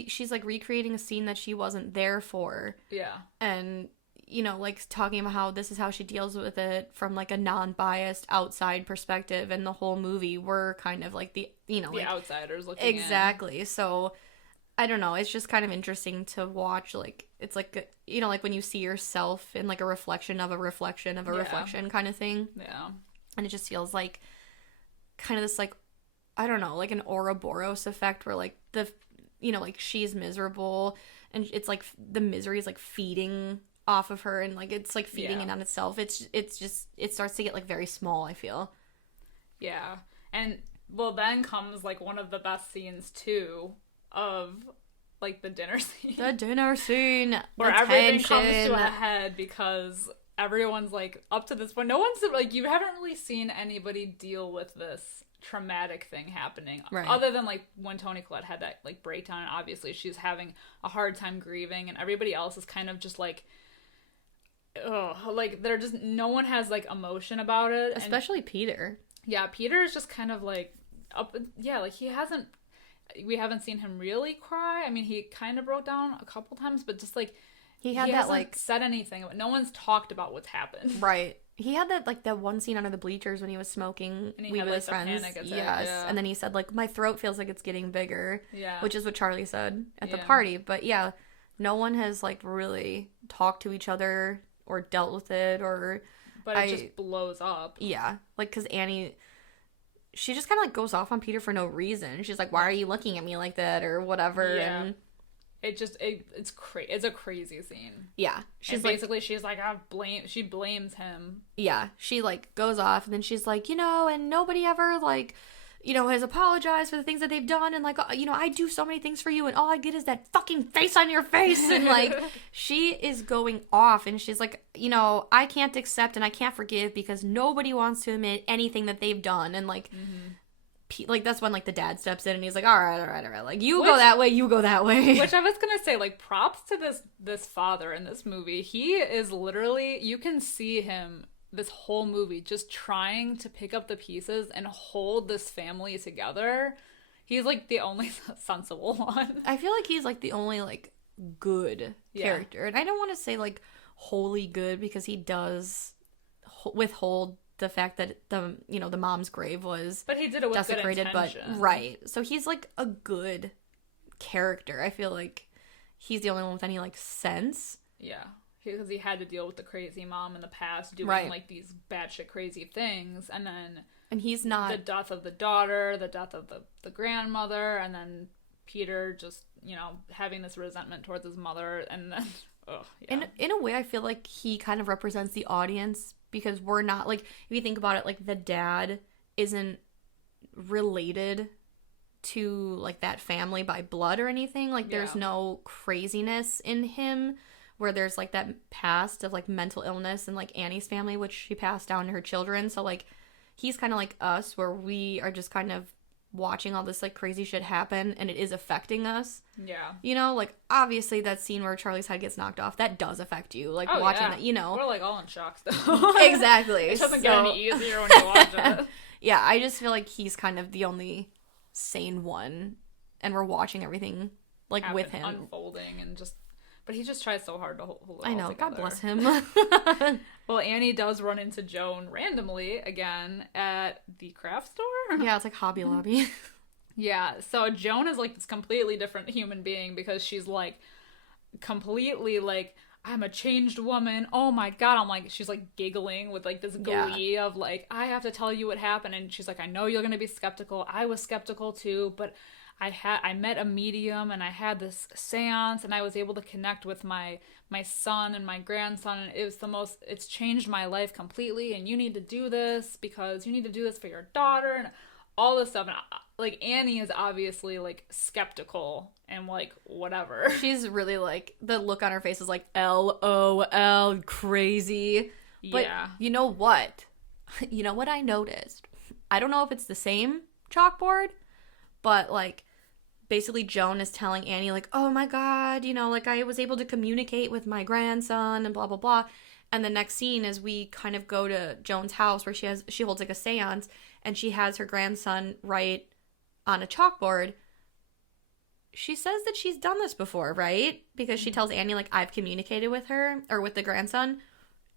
she's like recreating a scene that she wasn't there for. Yeah. And you know, like talking about how this is how she deals with it from like a non-biased outside perspective, and the whole movie we're kind of like the like, outsiders looking exactly in. So I don't know, it's just kind of interesting to watch. Like, it's like, you know, like when you see yourself in like a reflection of a reflection of a reflection kind of thing. Yeah. And it just feels like kind of this like, I don't know, like an Ouroboros effect where like like she's miserable and it's like the misery is like feeding off of her and like it's like feeding in on itself. It's just, it starts to get like very small, I feel. Yeah. And well, then comes like one of the best scenes too of like the dinner scene. The dinner scene. Where everything comes to a head because everyone's like, up to this point, no one's like, you haven't really seen anybody deal with this traumatic thing happening. Right. Other than like when Toni Collette had that like breakdown, and obviously she's having a hard time grieving, and everybody else is kind of just like, like they're just, no one has like emotion about it. Especially Peter. Yeah, Peter is just kind of like, like we haven't seen him really cry. I mean, he kind of broke down a couple times, but just like he hasn't like said anything. No one's talked about what's happened. Right. He had that one scene under the bleachers when he was smoking weed with his friends. Yes. And then he said like, my throat feels like it's getting bigger. Yeah. Which is what Charlie said at the party. But yeah, no one has like really talked to each other or dealt with it But it just blows up. Yeah. Like, because Annie, she just kind of like goes off on Peter for no reason. She's like, why are you looking at me like that or whatever? Yeah. And it's a crazy scene. Yeah. She's like, she blames him. Yeah. She like goes off and then she's like, and nobody ever like, has apologized for the things that they've done, and like, I do so many things for you and all I get is that fucking face on your face, and like she is going off, and she's like, I can't accept and I can't forgive because nobody wants to admit anything that they've done, and like like that's when like the dad steps in and he's like, all right, like you go that way, you go that way. Which I was gonna say, like, props to this father in this movie. He is literally, you can see him this whole movie just trying to pick up the pieces and hold this family together. He's like the only sensible one. I feel like he's like the only like good character, and I don't want to say like wholly good because he does withhold the fact that the mom's grave was, but he did it with desecrated, good intention. But right, so he's like a good character. I feel like he's the only one with any like sense. Yeah. Because he had to deal with the crazy mom in the past doing like these batshit crazy things, and he's not, the death of the daughter, the death of the grandmother, and then Peter just having this resentment towards his mother, and then in a way I feel like he kind of represents the audience, because we're not like, if you think about it, like the dad isn't related to like that family by blood or anything, like there's no craziness in him, where there's like that past of like mental illness and like Annie's family, which she passed down to her children. So like he's kind of like us, where we are just kind of watching all this like crazy shit happen, and it is affecting us. Yeah. Like obviously that scene where Charlie's head gets knocked off, that does affect you. Like watching that, We're like all in shock still. Exactly. It doesn't get any easier when you watch it. Yeah, I just feel like he's kind of the only sane one, and we're watching everything like with him unfolding, and just. But he just tries so hard to hold it I know. all together. God bless him. Well, Annie does run into Joan randomly again at the craft store. Yeah, it's like Hobby Lobby. Yeah, so Joan is like this completely different human being because she's like completely like, I'm a changed woman. Oh my God. I'm like, she's like giggling with like this glee of like, I have to tell you what happened. And she's like, I know you're going to be skeptical. I was skeptical too, but I met a medium and I had this seance and I was able to connect with my son and my grandson, and it's changed my life completely, and you need to do this because you need to do this for your daughter and all this stuff. And like Annie is obviously like skeptical and like whatever. She's really like, the look on her face is like LOL, crazy. But you know what? You know what I noticed? I don't know if it's the same chalkboard, but like basically Joan is telling Annie like, oh my God, you know, like I was able to communicate with my grandson and blah, blah, blah. And the next scene is we kind of go to Joan's house where she holds like a seance and she has her grandson write on a chalkboard. She says that she's done this before, right? Because she tells Annie like, I've communicated with her or with the grandson.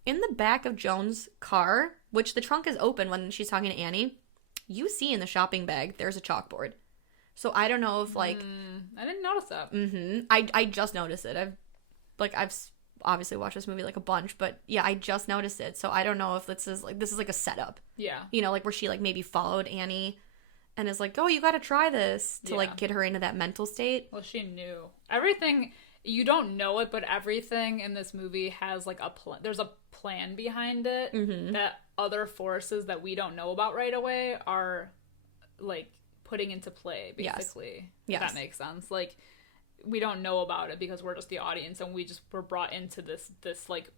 In the back of Joan's car, which the trunk is open when she's talking to Annie, you see in the shopping bag, there's a chalkboard. So I don't know if like I didn't notice that. I just noticed it. I've obviously watched this movie like a bunch, but yeah, I just noticed it. So I don't know if this is like a setup. Yeah. You know, like where she like maybe followed Annie and is like, "Oh, you got to try this" to like get her into that mental state. Well, she knew. Everything, you don't know it, but everything in this movie has like a plan. There's a plan behind it that other forces that we don't know about right away are like putting into play, basically. Yes. If that makes sense. Like, we don't know about it because we're just the audience and we just were brought into this like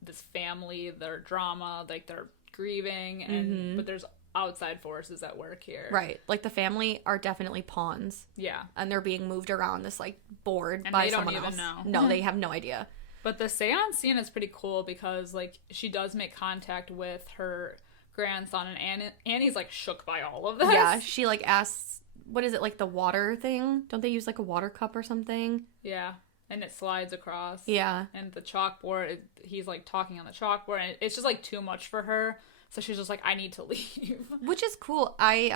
this family, their drama, like they're grieving, and but there's outside forces at work here. Right. Like the family are definitely pawns. Yeah. And they're being moved around this like board and by someone else. They don't even know. No, they have no idea. But the seance scene is pretty cool because like she does make contact with her grandson, and Annie's like shook by all of this. Yeah, she like asks, what is it, like the water thing? Don't they use like a water cup or something? Yeah, and it slides across. Yeah. And the chalkboard, he's like talking on the chalkboard, and it's just like too much for her. So she's just like, I need to leave. Which is cool. They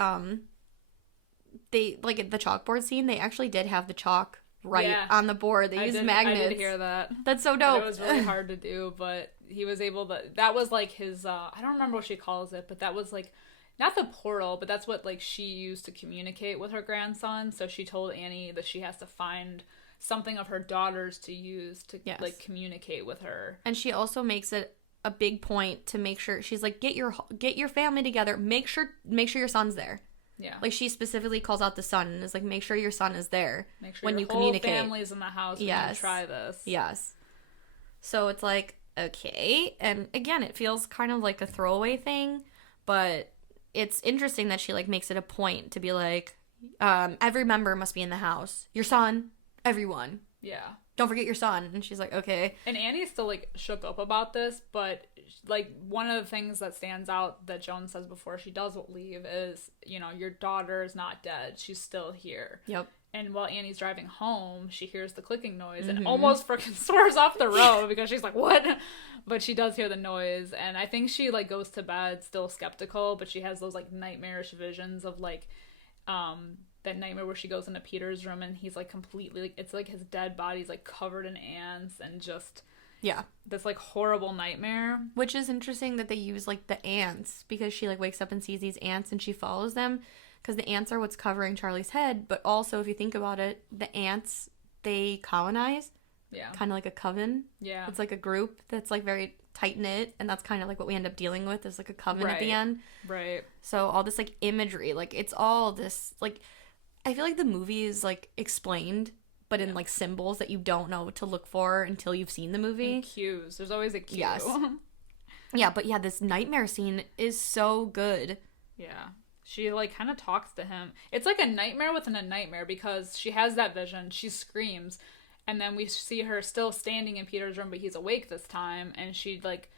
like at the chalkboard scene, they actually did have the chalk on the board. They used magnets. I did hear that. That's so dope. It was really hard to do, but he was able to. That was like his. I don't remember what she calls it, but that was like not the portal, but that's what like she used to communicate with her grandson. So she told Annie that she has to find something of her daughter's to use to like communicate with her. And she also makes it a big point to make sure, she's like, get your family together. Make sure your son's there. Yeah. Like she specifically calls out the son and is like, make sure your son is there when you communicate. Make sure your whole family's in the house when you try this. Yes. So it's like, okay. And again, it feels kind of like a throwaway thing, but it's interesting that she like makes it a point to be like, every member must be in the house. Your son, everyone. Yeah. Don't forget your son. And she's like, okay. And Annie's still like shook up about this, but like one of the things that stands out that Joan says before she does leave is, you know, your daughter is not dead. She's still here. Yep. And while Annie's driving home, she hears the clicking noise and almost freaking swerves off the road because she's like, what? But she does hear the noise. And I think she like goes to bed still skeptical, but she has those like nightmarish visions of like, that nightmare where she goes into Peter's room and he's like completely like, it's like his dead body's like covered in ants and just this like horrible nightmare. Which is interesting that they use like the ants because she like wakes up and sees these ants and she follows them because the ants are what's covering Charlie's head. But also if you think about it, the ants, they colonize. Yeah. Kind of like a coven. Yeah. It's like a group that's like very tight knit, and that's kind of like what we end up dealing with is like a coven at the end. Right. So all this like imagery, like it's all this like, I feel like the movie is like explained, but in like symbols that you don't know what to look for until you've seen the movie. And cues. There's always a cue. Yes. Yeah, but yeah, this nightmare scene is so good. Yeah. She like kind of talks to him. It's like a nightmare within a nightmare because she has that vision. She screams. And then we see her still standing in Peter's room, but he's awake this time. And she like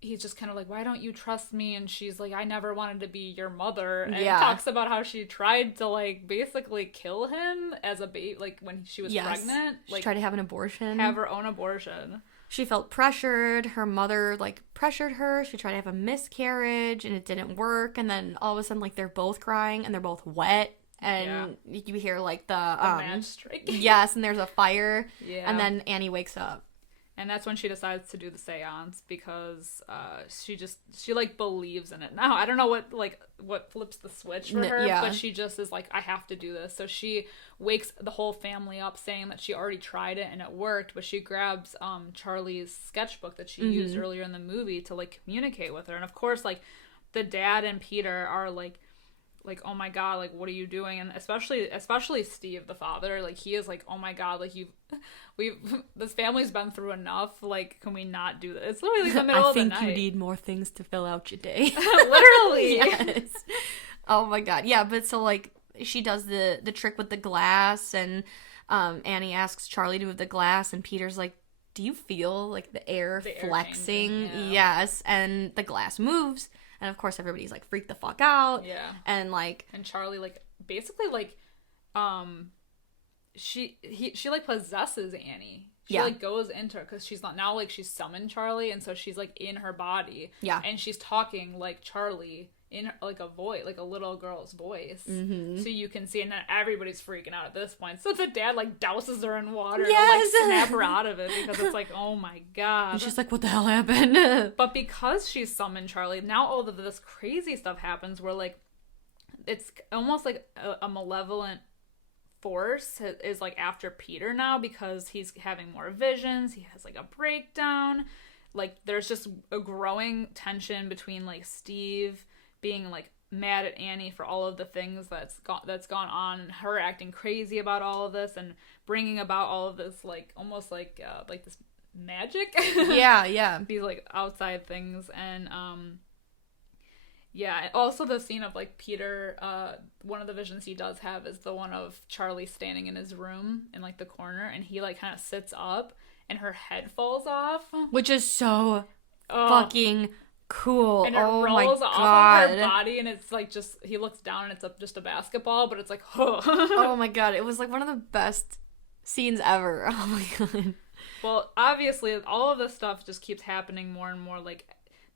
he's just kind of like, why don't you trust me? And she's like, I never wanted to be your mother. And talks about how she tried to, like, basically kill him as a baby, like, when she was pregnant. Like, she tried to have an abortion. Have her own abortion. She felt pressured. Her mother, like, pressured her. She tried to have a miscarriage, and it didn't work. And then all of a sudden, like, they're both crying, and they're both wet. And you hear, like, the match striking. Yes, and there's a fire. Yeah. And then Annie wakes up. And that's when she decides to do the seance because she like believes in it. Now, I don't know what flips the switch for her, but she just is like, I have to do this. So she wakes the whole family up saying that she already tried it and it worked, but she grabs Charlie's sketchbook that she used earlier in the movie to, like, communicate with her. And of course, like, the dad and Peter are like, oh my god, like, what are you doing? And especially Steve, the father, like, he is like, oh my god, like, this family's been through enough, like, can we not do this? It's literally like the middle of the night. I think you need more things to fill out your day. Literally. Yes. Oh my god. Yeah, but so, like, she does the trick with the glass, and Annie asks Charlie to move the glass, and Peter's like, do you feel, like, the air flexing? Changing, Yes, and the glass moves. And, of course, everybody's, like, freaked the fuck out. Yeah. And, like... And Charlie, like, basically, like, she like, possesses Annie. She, like, goes into her, because she's not... Now, like, she's summoned Charlie, and so she's, like, in her body. Yeah. And she's talking like Charlie in, like, a voice, like a little girl's voice. Mm-hmm. So you can see, and then everybody's freaking out at this point. So the dad, like, douses her in water to, like, snap her out of it, because it's like, oh my god. And she's like, what the hell happened? But because she's summoned Charlie, now all of this crazy stuff happens where, like, it's almost like a malevolent force is, like, after Peter now, because he's having more visions. He has, like, a breakdown. Like, there's just a growing tension between, like, Steve being, like, mad at Annie for all of the things that's gone on, and her acting crazy about all of this, and bringing about all of this, like, almost like this magic. Yeah. These, like, outside things. And also the scene of, like, Peter, one of the visions he does have is the one of Charlie standing in his room in, like, the corner, and he, like, kind of sits up and her head falls off, which is so fucking cool. And it rolls off of her body, and it's like, just, he looks down and it's just a basketball, but it's like, oh my god, it was like one of the best scenes ever. Oh my god. Well, obviously all of this stuff just keeps happening more and more. Like,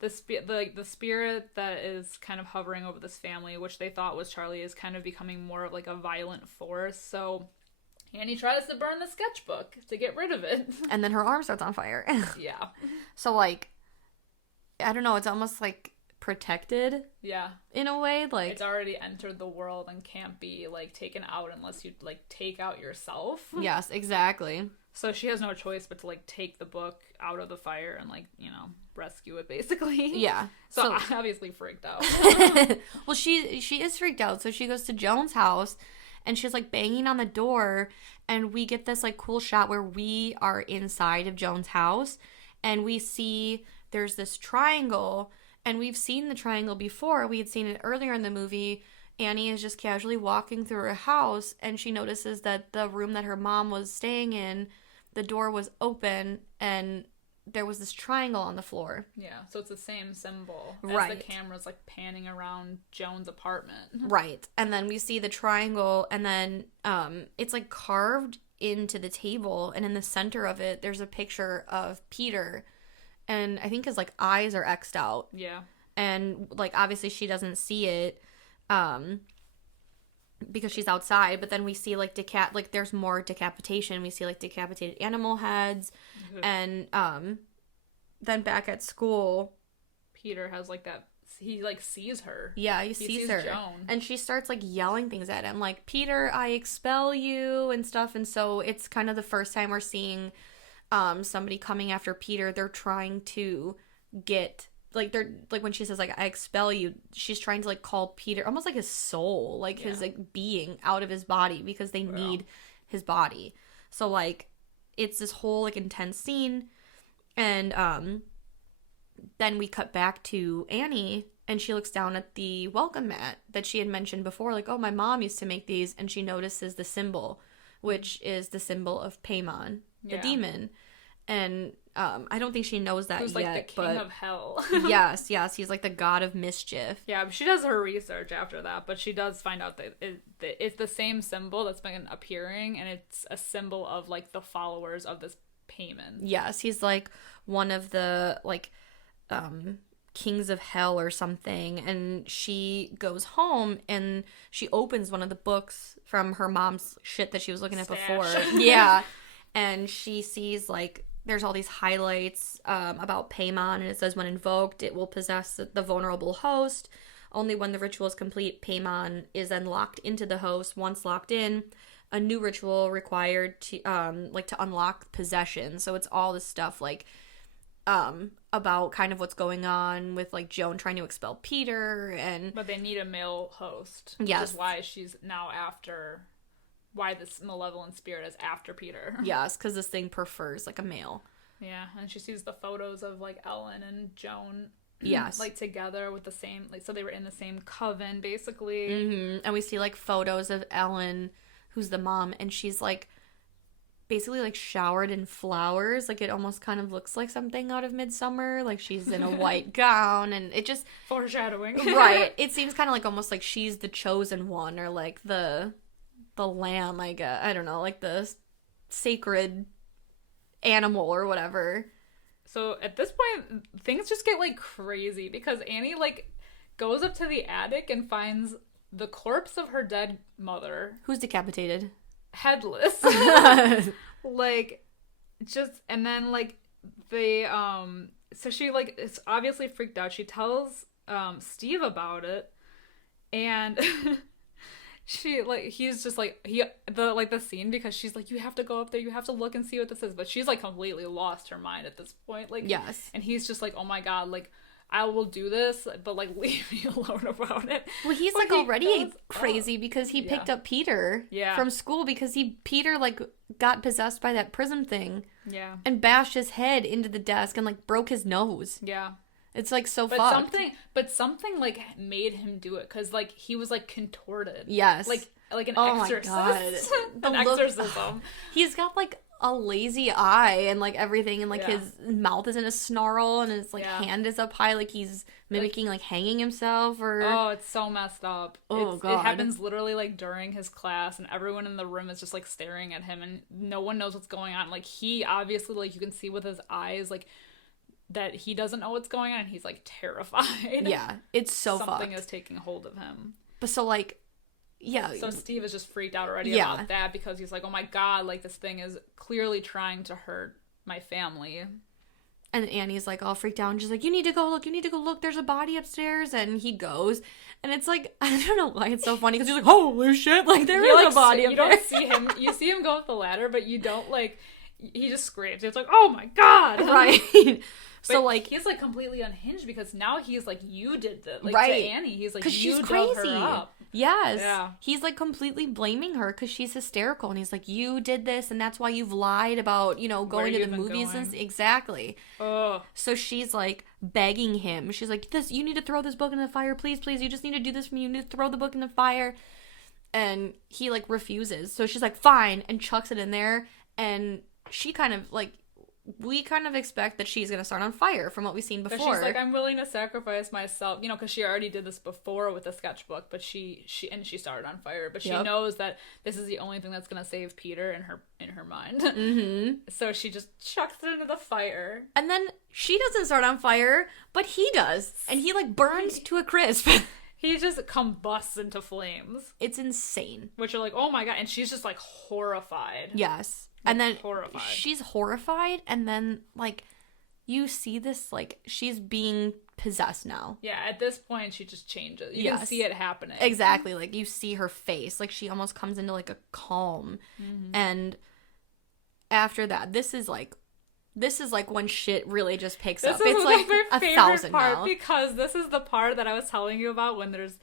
the spirit that is kind of hovering over this family, which they thought was Charlie, is kind of becoming more of, like, a violent force. So Annie tries to burn the sketchbook to get rid of it, and then her arm starts on fire. Yeah. So, like, I don't know, it's almost like protected. Yeah. In a way, like, it's already entered the world and can't be, like, taken out unless you, like, take out yourself. Yes, exactly. So she has no choice but to, like, take the book out of the fire and, like, you know, rescue it, basically. Yeah. So I'm obviously freaked out. Well, she is freaked out, so she goes to Joan's house, and she's, like, banging on the door, and we get this, like, cool shot where we are inside of Joan's house, and we see there's this triangle, and we've seen the triangle before. We had seen it earlier in the movie. Annie is just casually walking through her house, and she notices that the room that her mom was staying in, the door was open, and there was this triangle on the floor. Yeah, so it's the same symbol as the camera's, like, panning around Joan's apartment. Right. And then we see the triangle, and then it's, like, carved into the table, and in the center of it, there's a picture of Peter, and I think his, like, eyes are X'd out. Yeah. And, like, obviously she doesn't see it because she's outside, but then we see, like, there's more decapitation. We see, like, decapitated animal heads. Mm-hmm. And then back at school, Peter has, like, that, he, like, sees her. Yeah, he sees her. Joan. And she starts, like, yelling things at him, like, Peter, I expel you, and stuff. And so it's kind of the first time we're seeing somebody coming after Peter. They're trying to get, like, they're, like, when she says, like, I expel you, she's trying to, like, call Peter almost like his soul, like, his, like, being out of his body, because they need his body. So, like, it's this whole, like, intense scene. And then we cut back to Annie, and she looks down at the welcome mat that she had mentioned before, like, oh, my mom used to make these, and she notices the symbol, which is the symbol of Paimon, the demon. And I don't think she knows that Who's, yet. Like, the king of hell. yes, he's, like, the god of mischief. Yeah, she does her research after that, but she does find out that it's the same symbol that's been appearing, and it's a symbol of, like, the followers of this Paimon. Yes, he's, like, one of the, like, kings of hell or something, and she goes home, and she opens one of the books from her mom's shit that she was looking at before. Yeah, and she sees, like, there's all these highlights about Paimon, and it says when invoked, it will possess the vulnerable host. Only when the ritual is complete, Paimon is then locked into the host. Once locked in, a new ritual required to to unlock possession. So it's all this stuff like about kind of what's going on with like Joan trying to expel Peter, but they need a male host. Yes, which is why she's now after. Why this malevolent spirit is after Peter. Yes, because this thing prefers, like, a male. Yeah, and she sees the photos of, like, Ellen and Joan. Yes. Like, together with the same, like, so they were in the same coven, basically. Mm-hmm. And we see, like, photos of Ellen, who's the mom, and she's, like, basically, like, showered in flowers. Like, it almost kind of looks like something out of Midsummer. Like, she's in a white gown, and it just... Foreshadowing. Right. It seems kind of like almost like she's the chosen one, or, like, the lamb, I guess. I don't know, like the sacred animal or whatever. So at this point, things just get, like, crazy because Annie, like, goes up to the attic and finds the corpse of her dead mother. Who's decapitated? Headless. Like, just, and then, like, they, so she, like, is obviously freaked out. She tells, Steve about it, and... She, like, he's just, like, the scene, because she's, like, you have to go up there, you have to look and see what this is, but she's, like, completely lost her mind at this point, like, yes, and he's just, like, oh my god, like, I will do this, but, like, leave me alone about it. Well, he's, like, already crazy because he picked up Peter from school because Peter, like, got possessed by that prism thing. Yeah. And bashed his head into the desk and, like, broke his nose. Yeah. It's, like, so fucked. Something, like, made him do it, because, like, he was, like, contorted. Yes. Like an exorcist. My God. An exorcism. He's got, like, a lazy eye and, like, everything, and, like, his mouth is in a snarl, and his, like, hand is up high, like, he's mimicking, like, hanging himself, or... Oh, it's so messed up. Oh, God. It happens literally, like, during his class, and everyone in the room is just, like, staring at him, and no one knows what's going on. Like, he obviously, like, you can see with his eyes, like... that he doesn't know what's going on, and he's, like, terrified. Yeah, it's so Something fucked. is taking hold of him. But so, like, yeah. So Steve is just freaked out already about that, because he's like, oh my god, like, this thing is clearly trying to hurt my family. And Annie's, like, all freaked out, and she's like, you need to go look, there's a body upstairs, and he goes, and it's, like, I don't know why it's so funny, because he's like, holy shit, like, there is a body up there. You don't see him, you see him go up the ladder, but you don't, like, he just screams. It's like, oh my god! Right. So, like... he's, like, completely unhinged, because now he's, like, you did this. Like, right. to Annie, he's, like, you dug crazy. her up. Yes. Yeah. He's, like, completely blaming her because she's hysterical. And he's like, you did this, and that's why you've lied about, you know, going to the movies. And exactly. Oh. So she's, like, begging him. She's like, you need to throw this book in the fire. Please, please. You just need to do this for me. You need to throw the book in the fire. And he, like, refuses. So she's like, fine. And chucks it in there. And she kind of, like... we kind of expect that she's going to start on fire from what we've seen before. She's like, I'm willing to sacrifice myself, you know, because she already did this before with the sketchbook, but she started on fire, but she knows that this is the only thing that's going to save Peter in her mind. Mm-hmm. So she just chucks it into the fire. And then she doesn't start on fire, but he does. And he, like, burns to a crisp. He just combusts into flames. It's insane. Which are like, oh my god, and she's just, like, horrified. Yes. And then horrified. She's horrified, and then, like, you see this, like, she's being possessed now. Yeah, at this point, she just changes. You can see it happening. Exactly. Like, you see her face. Like, she almost comes into, like, a calm. Mm-hmm. And after that, this is like when shit really just picks up. It's, like, my 1,000 part now. Because this is the part that I was telling you about when there's...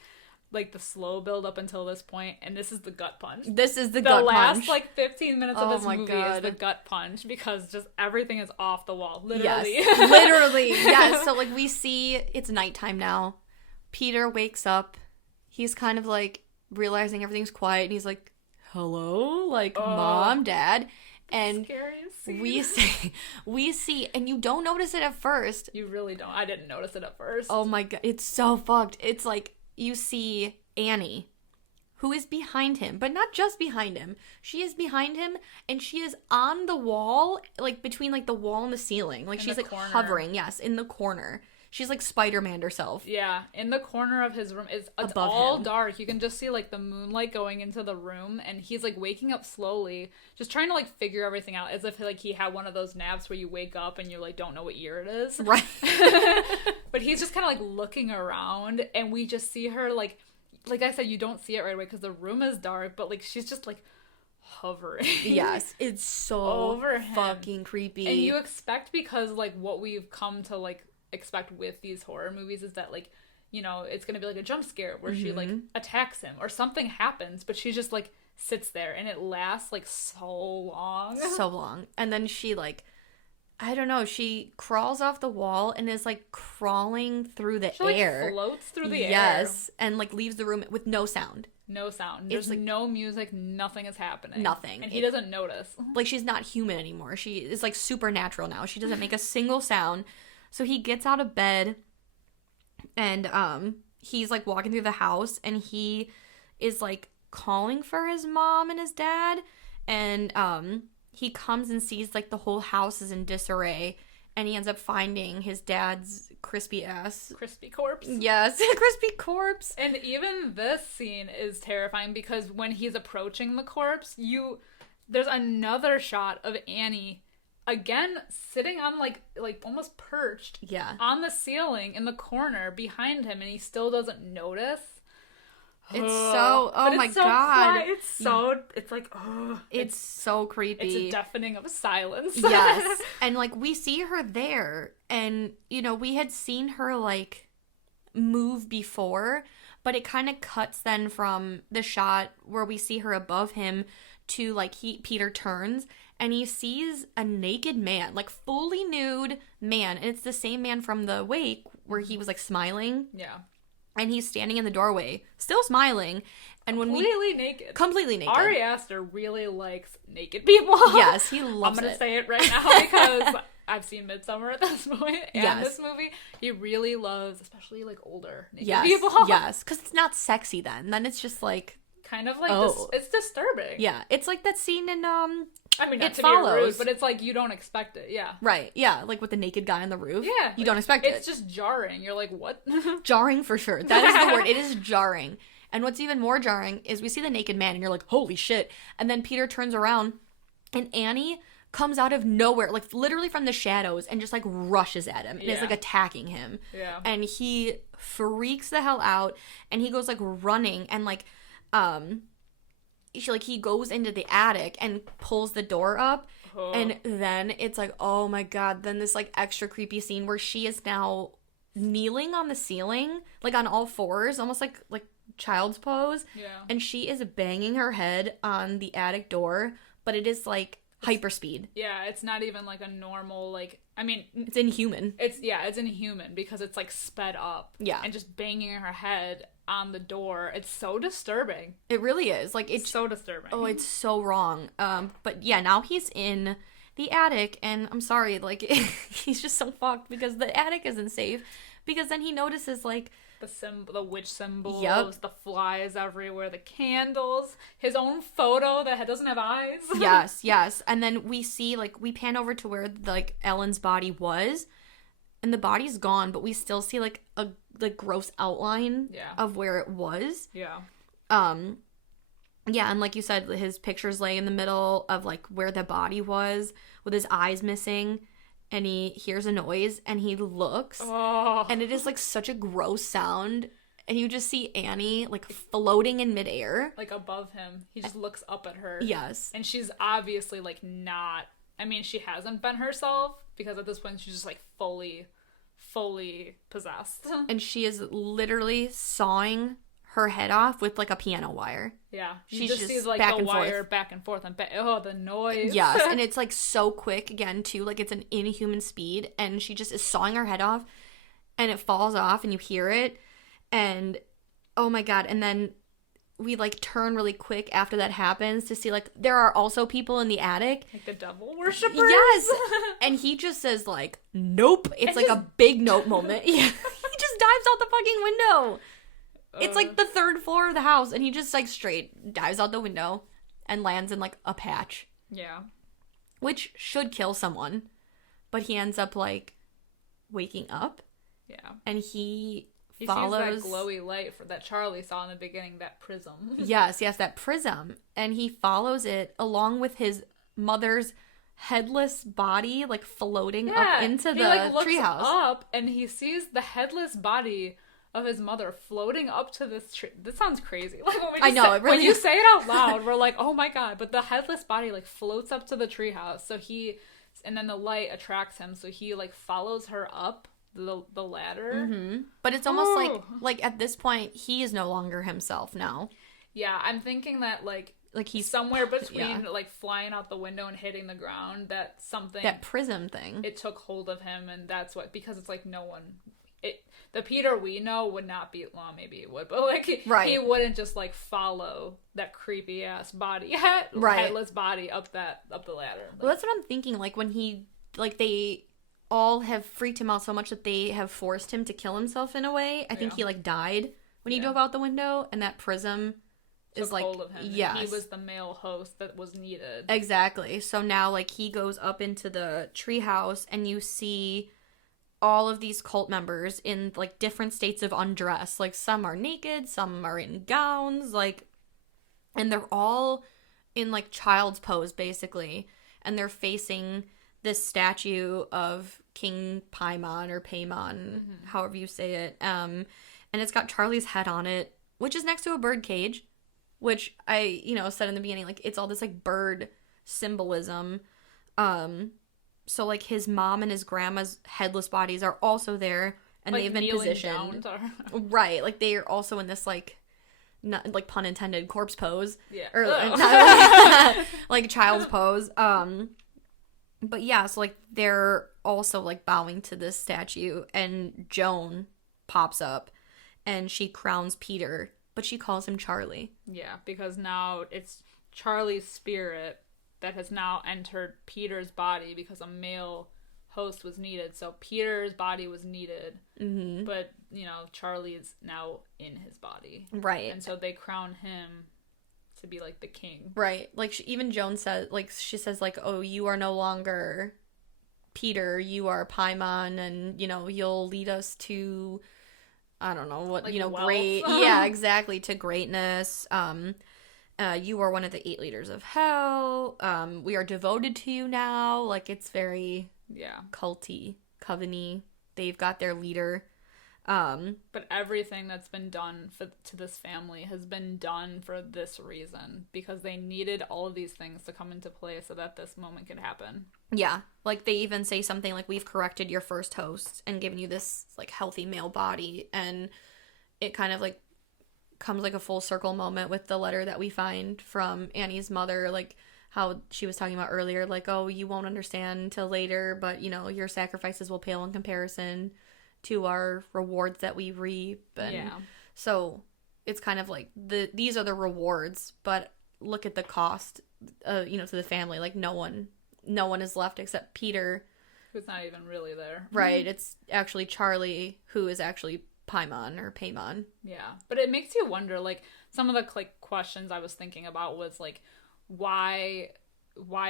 like, the slow build up until this point, and this is the gut punch. This is the gut punch. The last, like, 15 minutes of this movie is the gut punch, because just everything is off the wall. Literally. Yes. Literally. Yes. So, like, we see it's nighttime now. Peter wakes up. He's kind of, like, realizing everything's quiet, and he's like, hello? Like, Mom, Dad? And we see, and you don't notice it at first. You really don't. I didn't notice it at first. Oh my god, it's so fucked. It's like you see Annie, who is behind him, but not just behind him. She is behind him, and she is on the wall, like between like the wall and the ceiling. Like she's like hovering, yes, in the corner. She's like Spider-Man herself. Yeah, in the corner of his room. It's all dark. You can just see like the moonlight going into the room, and he's like waking up slowly, just trying to like figure everything out, as if like he had one of those naps where you wake up and you like don't know what year it is. Right. But he's just kind of like looking around, and we just see her like I said, you don't see it right away because the room is dark, but like she's just like hovering. Yes, it's so fucking creepy. And you expect, because like what we've come to like expect with these horror movies is that like, you know, it's gonna be like a jump scare where she like attacks him or something happens, but she just like sits there, and it lasts like so long, and then she like, I don't know, she crawls off the wall and is like crawling through the air, like floats through the air, yes, and like leaves the room with no sound. There's like no music, nothing is happening, and he doesn't notice. Like she's not human anymore. She is like supernatural now. She doesn't make a single sound. So he gets out of bed, and he's like walking through the house, and he is like calling for his mom and his dad, and he comes and sees like the whole house is in disarray, and he ends up finding his dad's crispy corpse. Yes, crispy corpse. And even this scene is terrifying, because when he's approaching the corpse, there's another shot of Annie again sitting on like almost perched on the ceiling in the corner behind him, and he still doesn't notice. It's so my god. It's so creepy. It's a deafening of silence. Yes. And like we see her there, and you know, we had seen her like move before, but it kind of cuts then from the shot where we see her above him to like Peter turns and he sees a naked man, like fully nude man, and it's the same man from the wake where he was like smiling. Yeah. And he's standing in the doorway, still smiling. And when completely naked. Ari Aster really likes naked people. Yes, he loves it. I'm going to say it right now because I've seen Midsommar at this point, and this movie. He really loves, especially like older naked people. Yes, because it's not sexy then. Then it's just like kind of like it's disturbing. Yeah, it's like that scene in I mean, not to be rude, but it's like you don't expect it. Yeah. Right. Yeah, like with the naked guy on the roof. Yeah. You don't expect it. It's just jarring. You're like, what? Jarring for sure. That is the word. It is jarring. And what's even more jarring is we see the naked man and you're like, holy shit. And then Peter turns around and Annie comes out of nowhere, like literally from the shadows, and just like rushes at him and is like attacking him. Yeah. And he freaks the hell out and he goes like running and like he goes into the attic and pulls the door up, and then it's like, oh my god, then this like extra creepy scene where she is now kneeling on the ceiling, like on all fours, almost like child's pose, and she is banging her head on the attic door, but it is like hyperspeed. Yeah, it's not even like a normal, like, I mean, it's inhuman. It's inhuman because it's like sped up. Yeah. And just banging her head on the door. It's so disturbing. It really is. Like, it's so disturbing. Oh, it's so wrong. But yeah, now he's in the attic, and I'm sorry, like, he's just so fucked because the attic isn't safe, because then he notices like the witch symbols, the flies everywhere, the candles, his own photo that doesn't have eyes. Yes. And then we see, like, we pan over to where, like, Ellen's body was, and the body's gone, but we still see, like, a gross outline of where it was. Yeah. Yeah, and like you said, his pictures lay in the middle of, like, where the body was, with his eyes missing. And he hears a noise, and he looks, and it is, like, such a gross sound, and you just see Annie, like, floating in midair. Like, above him. He just looks up at her. Yes. And she's obviously, like, not... I mean, she hasn't been herself, because at this point, she's just, like, fully possessed. And she is literally sawing her head off with, like, a piano wire. Yeah. You just see, like, the wire back and forth. And the noise. Yes. And it's, like, so quick, again, too. Like, it's an inhuman speed. And she just is sawing her head off. And it falls off, and you hear it. And, oh, my God. And then we like turn really quick after that happens to see like there are also people in the attic, like the devil worshippers. Yes. And he just says like nope. It's like a big nope moment. Yeah. He just dives out the fucking window. It's like the third floor of the house, and he just like straight dives out the window and lands in like a patch. Yeah. Which should kill someone, but he ends up like waking up. Yeah. And he follows sees that glowy light that Charlie saw in the beginning, that prism. Yes, that prism. And he follows it along with his mother's headless body like floating up into the treehouse. Up and he sees the headless body of his mother floating up to this tree. This sounds crazy. Like when you say it out loud, we're like, oh my god. But the headless body like floats up to the treehouse. And then the light attracts him, so he like follows her up the ladder. Mm-hmm. But it's almost like at this point he is no longer himself now. Yeah, I'm thinking that like he's somewhere between like flying out the window and hitting the ground, that prism thing, it took hold of him, and that's what, because it's like the Peter we know would not be, well, maybe it would, but like he wouldn't just like follow that creepy ass body, headless body up the ladder. Like, well, that's what I'm thinking. Like when they all have freaked him out so much that they have forced him to kill himself in a way. I think he like died when he dove out the window, and that prism is like hold of him. Yes, he was the male host that was needed. Exactly. So now like he goes up into the treehouse, and you see all of these cult members in like different states of undress. Like some are naked, some are in gowns, like, and they're all in like child's pose basically, and they're facing this statue of King Paimon or Paimon, however you say it. And it's got Charlie's head on it, which is next to a bird cage, which I, said in the beginning, like it's all this like bird symbolism. So, like, his mom and his grandma's headless bodies are also there, and like, they've been positioned. Right. Like, they are also in this, like, not, like, pun intended, corpse pose. Yeah. Or, not, like, child's pose. But, yeah, so, like, they're also, like, bowing to this statue, and Joan pops up, and she crowns Peter, but she calls him Charlie. Yeah, because now it's Charlie's spirit that has now entered Peter's body because a male host was needed. So Peter's body was needed, but, Charlie is now in his body. Right. And so they crown him to be, like, the king. Right. Like, even Joan says, like, she says, like, oh, you are no longer Peter, you are Paimon, and, you'll lead us to, I don't know, what, like wealth. Great. Yeah, exactly, to greatness. You are one of the 8 leaders of hell. We are devoted to you now. Like, it's very culty, coven-y. They've got their leader. But everything that's been done to this family has been done for this reason, because they needed all of these things to come into play so that this moment could happen. Yeah. Like, they even say something like, we've corrected your first host and given you this, like, healthy male body. And it kind of, like, comes like a full circle moment with the letter that we find from Annie's mother, like how she was talking about earlier, like, oh, you won't understand until later, but your sacrifices will pale in comparison to our rewards that we reap. And so it's kind of like these are the rewards, but look at the cost to the family. Like no one is left except Peter, who's not even really there. Right. It's actually Charlie who is actually Paimon or Paimon. Yeah, but it makes you wonder, like, some of the like questions I was thinking about was like, why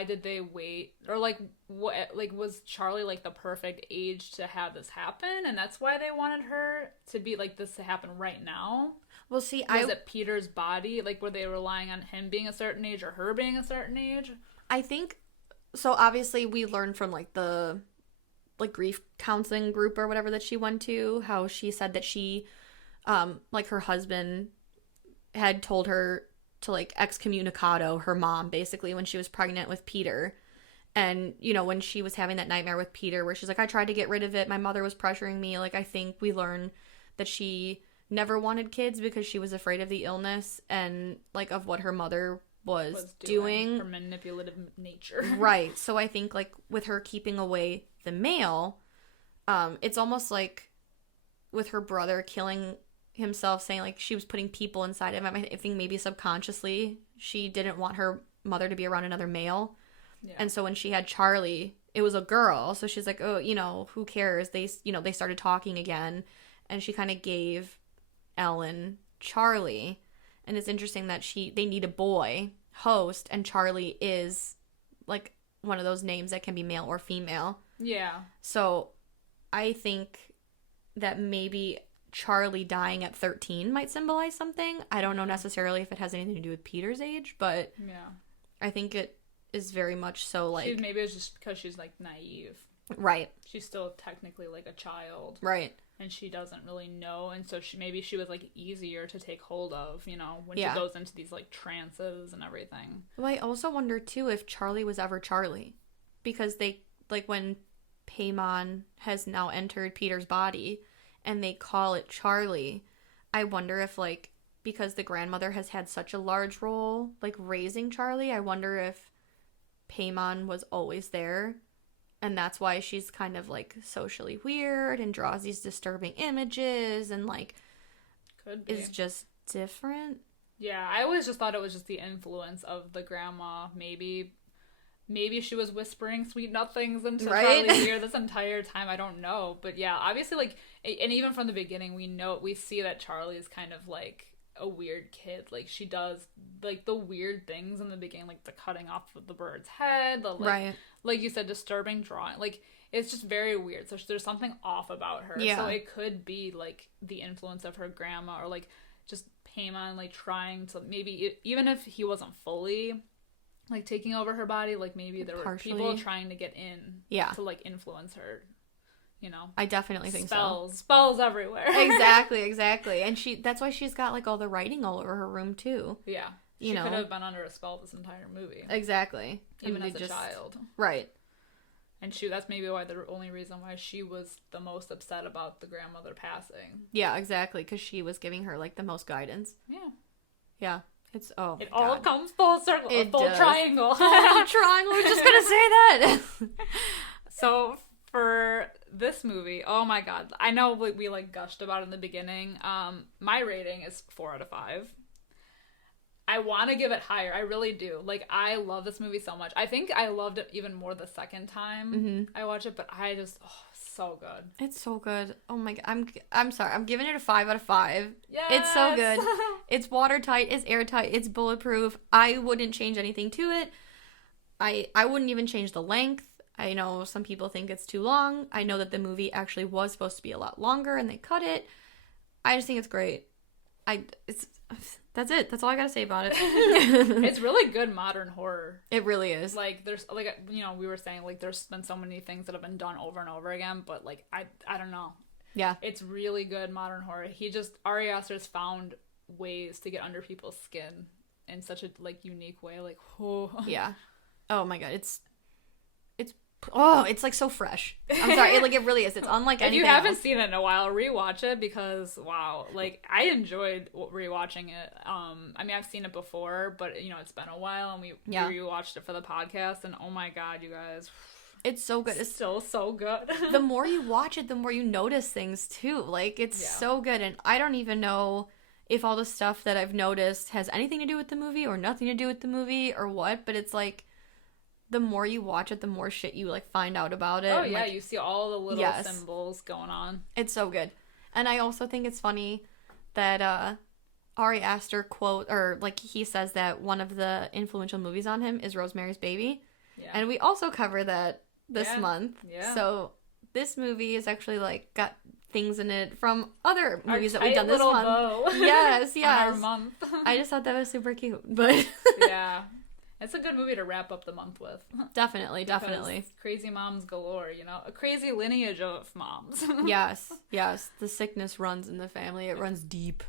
did they wait, or like what, like was Charlie like the perfect age to have this happen, and that's why they wanted her to be like this to happen right now? Well, see, was it Peter's body? Like, were they relying on him being a certain age or her being a certain age? I think so. Obviously, we learned from like the like grief counseling group or whatever that she went to, how she said that she like her husband had told her to like excommunicado her mom basically when she was pregnant with Peter. And when she was having that nightmare with Peter where she's like, I tried to get rid of it, my mother was pressuring me, like I think we learned that she never wanted kids because she was afraid of the illness and like of what her mother was doing. Her manipulative nature. Right. So I think like with her keeping away the male, it's almost like with her brother killing himself saying, like, she was putting people inside of him. I think maybe subconsciously she didn't want her mother to be around another male. Yeah. And so when she had Charlie, it was a girl. So she's like, oh, you know, who cares? They started talking again. And she kind of gave Ellen Charlie. And it's interesting that they need a boy host, and Charlie is, like, one of those names that can be male or female. Yeah. So I think that maybe Charlie dying at 13 might symbolize something. I don't know necessarily if it has anything to do with Peter's age, but yeah, I think it is very much so, like... maybe it's just because she's, like, naive. Right. She's still technically, like, a child. Right. And she doesn't really know, and so maybe she was, like, easier to take hold of, you know, when she goes into these, like, trances and everything. Well, I also wonder, too, if Charlie was ever Charlie. Because they, like, when Paimon has now entered Peter's body and they call it Charlie, I wonder if, like, because the grandmother has had such a large role, like, raising Charlie, I wonder if Paimon was always there, and that's why she's kind of, like, socially weird and draws these disturbing images and, like, could be. Is just different. Yeah, I always just thought it was just the influence of the grandma. Maybe she was whispering sweet nothings into Charlie's ear this entire time. I don't know. But yeah, obviously, like, and even from the beginning, we see that Charlie is kind of, like, a weird kid. Like, she does, like, the weird things in the beginning, like the cutting off of the bird's head, the, like, like you said, disturbing drawing. Like, it's just very weird. So there's something off about her. Yeah. So it could be, like, the influence of her grandma, or, like, just Paimon, like, trying to maybe, even if he wasn't fully, like, taking over her body, like, maybe there were people trying to get in to, like, influence her, you know. I definitely think so. Spells everywhere. Exactly. And that's why she's got, like, all the writing all over her room, too. Yeah. She could have been under a spell this entire movie. Exactly. Even as a child. Right. And that's maybe the only reason why she was the most upset about the grandmother passing. Yeah, exactly, because she was giving her, like, the most guidance. Yeah. Yeah. It all comes full circle. It full does. Triangle. Triangle. We're just gonna say that. So for this movie, oh my god, I know we like gushed about it in the beginning. My rating is 4 out of 5. I want to give it higher. I really do. Like, I love this movie so much. I think I loved it even more the second time I watched it, but I just so good. It's so good. Oh my god. I'm sorry. I'm giving it a 5 out of 5. Yes! It's so good. It's watertight, it's airtight, it's bulletproof. I wouldn't change anything to it. I wouldn't even change the length. I know some people think it's too long. I know that the movie actually was supposed to be a lot longer and they cut it. I just think it's great. That's it. That's all I gotta say about it. It's really good modern horror. It really is. Like, there's, like, you know, we were saying, like, there's been so many things that have been done over and over again, but, like, I don't know. Yeah. It's really good modern horror. Ari Aster's found ways to get under people's skin in such a, like, unique way. Like, oh. Yeah. Oh my god. It's like so fresh. I'm sorry. It really is. It's unlike anything else. If you haven't else. seen it in a while, rewatch it, because wow, like, I enjoyed rewatching it. I mean, I've seen it before, but, you know, it's been a while, and we rewatched it for the podcast, and oh my god, you guys, it's so good. It's still so good. The more you watch it, the more you notice things too. Like, it's so good, and I don't even know if all the stuff that I've noticed has anything to do with the movie or nothing to do with the movie or what, but it's like, the more you watch it, the more shit you, like, find out about it. Oh, yeah, like, you see all the little symbols going on. It's so good. And I also think it's funny that Ari Aster he says that one of the influential movies on him is Rosemary's Baby. Yeah. And we also cover that this month. Yeah. So this movie is actually, like, got things in it from other movies that we've done this month. Bow. Yes. Our month. I just thought that was super cute. But yeah. It's a good movie to wrap up the month with. Definitely. Crazy moms galore, you know? A crazy lineage of moms. Yes. The sickness runs in the family. It runs deep.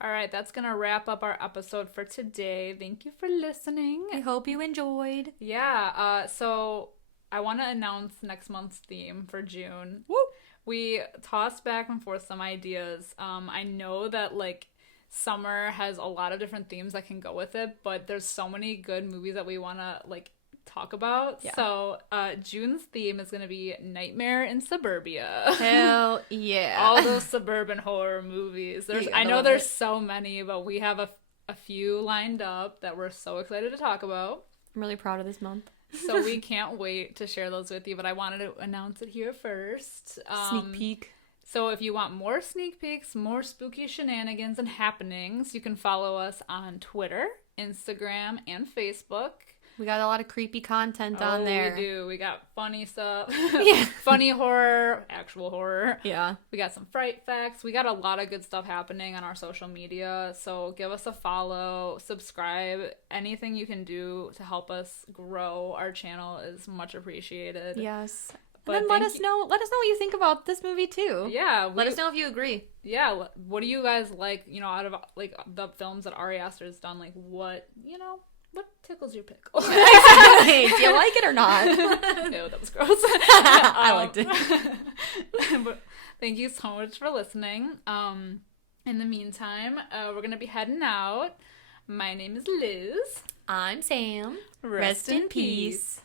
All right, that's going to wrap up our episode for today. Thank you for listening. I hope you enjoyed. Yeah, so I want to announce next month's theme for June. Woo! We tossed back and forth some ideas. I know that, like, summer has a lot of different themes that can go with it, but there's so many good movies that we want to, like, talk about. Yeah. So June's theme is going to be Nightmare in Suburbia. Hell yeah. All those suburban horror movies. I know there's so many, but we have a few lined up that we're so excited to talk about. I'm really proud of this month. So we can't wait to share those with you, but I wanted to announce it here first. Sneak peek. So if you want more sneak peeks, more spooky shenanigans and happenings, you can follow us on Twitter, Instagram, and Facebook. We got a lot of creepy content on there. We do. We got funny stuff. Yeah. Funny horror, actual horror. Yeah. We got some fright facts. We got a lot of good stuff happening on our social media. So give us a follow, subscribe. Anything you can do to help us grow our channel is much appreciated. Yes. But then let us know what you think about this movie too. Yeah. Let us know if you agree. Yeah. What do you guys like, out of like the films that Ari Aster has done? Like what tickles your pickle? Exactly. Do you like it or not? No, that was gross. I liked it. But thank you so much for listening. In the meantime, we're going to be heading out. My name is Liz. I'm Sam. Rest in peace.